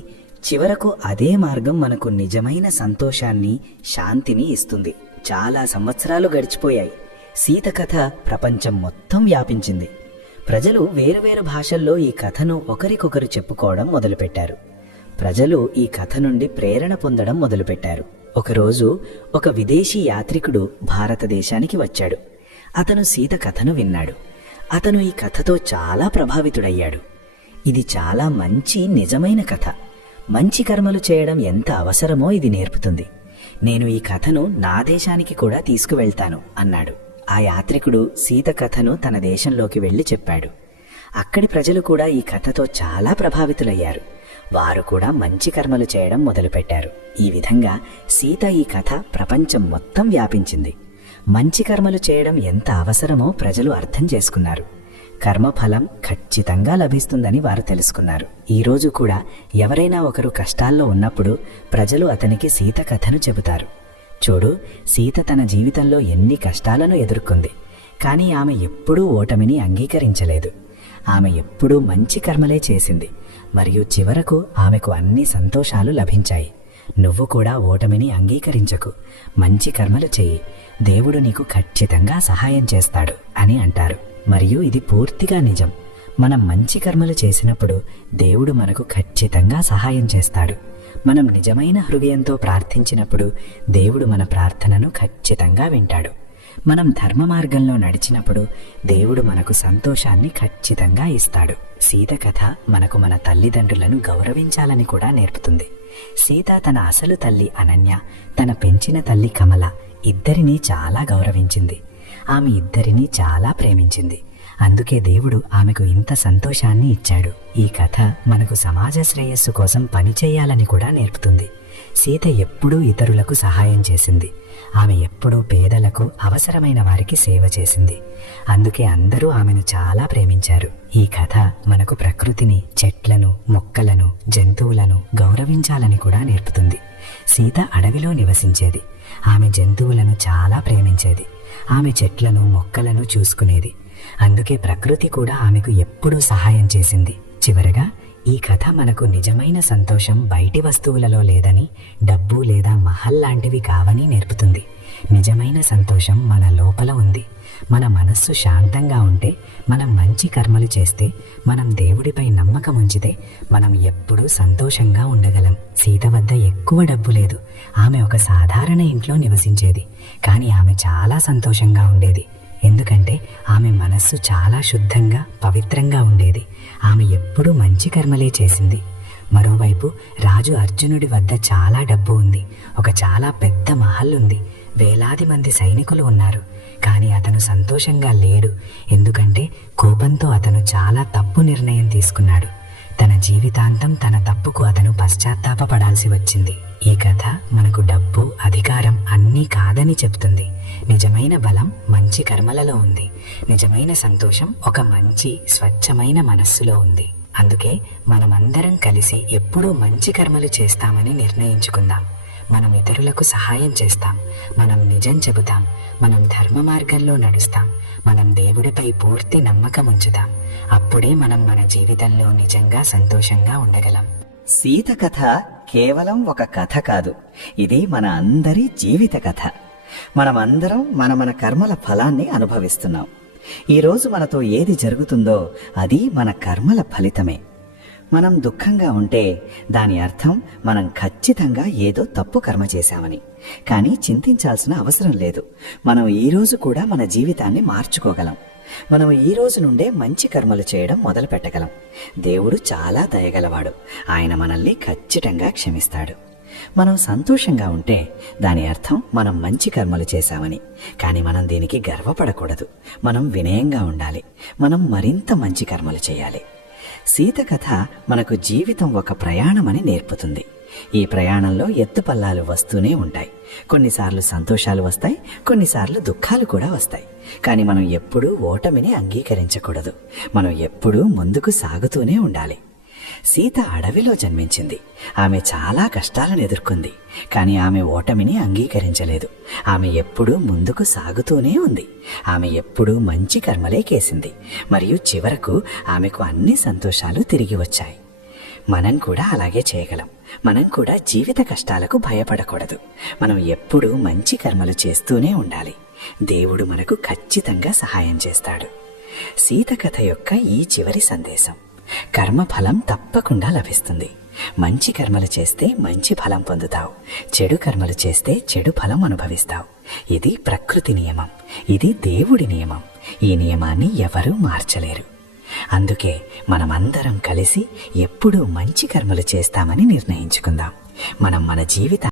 చివరకు అదే మార్గం మనకు నిజమైన సంతోషాన్ని, శాంతిని ఇస్తుంది. చాలా సంవత్సరాలు గడిచిపోయాయి. సీత కథ ప్రపంచం మొత్తం వ్యాపించింది. ప్రజలు వేరువేరు భాషల్లో ఈ కథను ఒకరికొకరు చెప్పుకోవడం మొదలుపెట్టారు. ప్రజలు ఈ కథ నుండి ప్రేరణ పొందడం మొదలుపెట్టారు. ఒకరోజు ఒక విదేశీ యాత్రికుడు భారతదేశానికి వచ్చాడు. అతను సీత కథను విన్నాడు. అతను ఈ కథతో చాలా ప్రభావితుడయ్యాడు. ఇది చాలా మంచి, నిజమైన కథ. మంచి కర్మలు చేయడం ఎంత అవసరమో ఇది నేర్పుతుంది. నేను ఈ కథను నా దేశానికి కూడా తీసుకువెళ్తాను అన్నాడు. ఆ యాత్రికుడు సీత కథను తన దేశంలోకి వెళ్లి చెప్పాడు. అక్కడి ప్రజలు కూడా ఈ కథతో చాలా ప్రభావితులయ్యారు. వారు కూడా మంచి కర్మలు చేయడం మొదలుపెట్టారు. ఈ విధంగా సీత ఈ కథ ప్రపంచం మొత్తం వ్యాపించింది. మంచి కర్మలు చేయడం ఎంత అవసరమో ప్రజలు అర్థం చేసుకున్నారు. కర్మఫలం ఖచ్చితంగా లభిస్తుందని వారు తెలుసుకున్నారు. ఈరోజు కూడా ఎవరైనా ఒకరు కష్టాల్లో ఉన్నప్పుడు ప్రజలు అతనికి సీత కథను చెబుతారు. చూడు, సీత తన జీవితంలో ఎన్ని కష్టాలను ఎదుర్కొంది, కానీ ఆమె ఎప్పుడూ ఓటమిని అంగీకరించలేదు. ఆమె ఎప్పుడూ మంచి కర్మలే చేసింది, మరియు చివరకు ఆమెకు అన్ని సంతోషాలు లభించాయి. నువ్వు కూడా ఓటమిని అంగీకరించకు, మంచి కర్మలు చెయ్యి, దేవుడు నీకు ఖచ్చితంగా సహాయం చేస్తాడు అని అంటారు. మరియు ఇది పూర్తిగా నిజం. మనం మంచి కర్మలు చేసినప్పుడు దేవుడు మనకు ఖచ్చితంగా సహాయం చేస్తాడు. మనం నిజమైన హృదయంతో ప్రార్థించినప్పుడు దేవుడు మన ప్రార్థనను ఖచ్చితంగా వింటాడు. మనం ధర్మ మార్గంలో నడిచినప్పుడు దేవుడు మనకు సంతోషాన్ని ఖచ్చితంగా ఇస్తాడు. సీత కథ మనకు మన తల్లిదండ్రులను గౌరవించాలని కూడా నేర్పుతుంది. సీత తన అసలు తల్లి అనన్య, తన పెంచిన తల్లి కమల ఇద్దరినీ చాలా గౌరవించింది. ఆమె ఇద్దరినీ చాలా ప్రేమించింది. అందుకే దేవుడు ఆమెకు ఇంత సంతోషాన్ని ఇచ్చాడు. ఈ కథ మనకు సమాజ శ్రేయస్సు కోసం పనిచేయాలని కూడా నేర్పుతుంది. సీత ఎప్పుడూ ఇతరులకు సహాయం చేసింది. ఆమె ఎప్పుడూ పేదలకు, అవసరమైన వారికి సేవ చేసింది. అందుకే అందరూ ఆమెను చాలా ప్రేమించారు. ఈ కథ మనకు ప్రకృతిని, చెట్లను, మొక్కలను, జంతువులను గౌరవించాలని కూడా నేర్పుతుంది. సీత అడవిలో నివసించేది. ఆమె జంతువులను చాలా ప్రేమించేది. ఆమె చెట్లను, మొక్కలను చూసుకునేది. అందుకే ప్రకృతి కూడా ఆమెకు ఎప్పుడూ సహాయం చేసింది. చివరగా ఈ కథ మనకు నిజమైన సంతోషం బయటి వస్తువులలో లేదని, డబ్బు లేదా మహల్ లాంటివి కావని నేర్పుతుంది. నిజమైన సంతోషం మన లోపల ఉంది. మన మనస్సు శాంతంగా ఉంటే, మనం మంచి కర్మలు చేస్తే, మనం దేవుడిపై నమ్మకం ఉంచితే మనం ఎప్పుడూ సంతోషంగా ఉండగలం. సీత వద్ద ఎక్కువ డబ్బు లేదు. ఆమె ఒక సాధారణ ఇంట్లో నివసించేది. కానీ ఆమె చాలా సంతోషంగా ఉండేది. ఎందుకంటే ఆమె మనస్సు చాలా శుద్ధంగా, పవిత్రంగా ఉండేది. ఆమె ఎప్పుడూ మంచి కర్మలే చేసింది. మరోవైపు రాజు అర్జునుడి వద్ద చాలా డబ్బు ఉంది. ఒక చాలా పెద్ద మహల్ ఉంది. వేలాది మంది సైనికులు ఉన్నారు. కానీ అతను సంతోషంగా లేడు. ఎందుకంటే కోపంతో అతను చాలా తప్పు నిర్ణయం తీసుకున్నాడు. తన జీవితాంతం తన తప్పుకు అతను పశ్చాత్తాపపడాల్సి వచ్చింది. ఈ కథ మనకు డబ్బు, అధికారం అన్నీ కాదని చెప్తుంది. నిజమైన బలం మంచి కర్మలలో ఉంది. నిజమైన సంతోషం ఒక మంచి, స్వచ్ఛమైన మనస్సులో ఉంది. అందుకే మనమందరం కలిసి ఎప్పుడూ మంచి కర్మలు చేస్తామని నిర్ణయించుకుందాం. మనం ఇతరులకు సహాయం చేస్తాం. మనం నిజం చెబుతాం. మనం ధర్మ మార్గంలో నడుస్తాం. మనం దేవుడిపై పూర్తి నమ్మకం ఉంచుతాం. అప్పుడే మనం మన జీవితంలో నిజంగా సంతోషంగా ఉండగలం. సీత కథ కేవలం ఒక కథ కాదు, ఇది మన అందరి జీవిత కథ. మనమందరం మన కర్మల ఫలాన్ని అనుభవిస్తున్నాం. ఈరోజు మనతో ఏది జరుగుతుందో అది మన కర్మల ఫలితమే. మనం దుఃఖంగా ఉంటే దాని అర్థం మనం ఖచ్చితంగా ఏదో తప్పు కర్మ చేశామని. కానీ చింతించాల్సిన అవసరం లేదు. మనం ఈరోజు కూడా మన జీవితాన్ని మార్చుకోగలం. మనం ఈ రోజు నుండే మంచి కర్మలు చేయడం మొదలు పెట్టగలం. దేవుడు చాలా దయగలవాడు. ఆయన మనల్ని ఖచ్చితంగా క్షమిస్తాడు. మనం సంతోషంగా ఉంటే దాని అర్థం మనం మంచి కర్మలు చేశామని. కానీ మనం దీనికి గర్వపడకూడదు. మనం వినయంగా ఉండాలి. మనం మరింత మంచి కర్మలు చేయాలి. సీత కథ మనకు జీవితం ఒక ప్రయాణమని నేర్పుతుంది. ఈ ప్రయాణంలో ఎత్తుపల్లాలు వస్తూనే ఉంటాయి. కొన్నిసార్లు సంతోషాలు వస్తాయి, కొన్నిసార్లు దుఃఖాలు కూడా వస్తాయి. కానీ మనం ఎప్పుడూ ఓటమిని అంగీకరించకూడదు. మనం ఎప్పుడూ ముందుకు సాగుతూనే ఉండాలి. సీత అడవిలో జన్మించింది. ఆమె చాలా కష్టాలను ఎదుర్కొంది. కానీ ఆమె ఓటమిని అంగీకరించలేదు. ఆమె ఎప్పుడూ ముందుకు సాగుతూనే ఉంది. ఆమె ఎప్పుడూ మంచి కర్మలే చేసింది. మరియు చివరకు ఆమెకు అన్ని సంతోషాలు తిరిగి వచ్చాయి. మనం కూడా అలాగే చేయగలం. మనం కూడా జీవిత కష్టాలకు భయపడకూడదు. మనం ఎప్పుడూ మంచి కర్మలు చేస్తూనే ఉండాలి. దేవుడు మనకు ఖచ్చితంగా సహాయం చేస్తాడు. సీత కథ యొక్క ఈ చివరి సందేశం: కర్మఫలం తప్పకుండా లభిస్తుంది. మంచి కర్మలు చేస్తే మంచి ఫలం పొందుతావు. చెడు కర్మలు చేస్తే చెడు ఫలం అనుభవిస్తావు. ఇది ప్రకృతి నియమం. ఇది దేవుడి నియమం. ఈ నియమాన్ని ఎవరూ మార్చలేరు. అందుకే మనమందరం కలిసి ఎప్పుడూ మంచి కర్మలు చేస్తామని నిర్ణయించుకుందాం. మనం మన జీవితాన్ని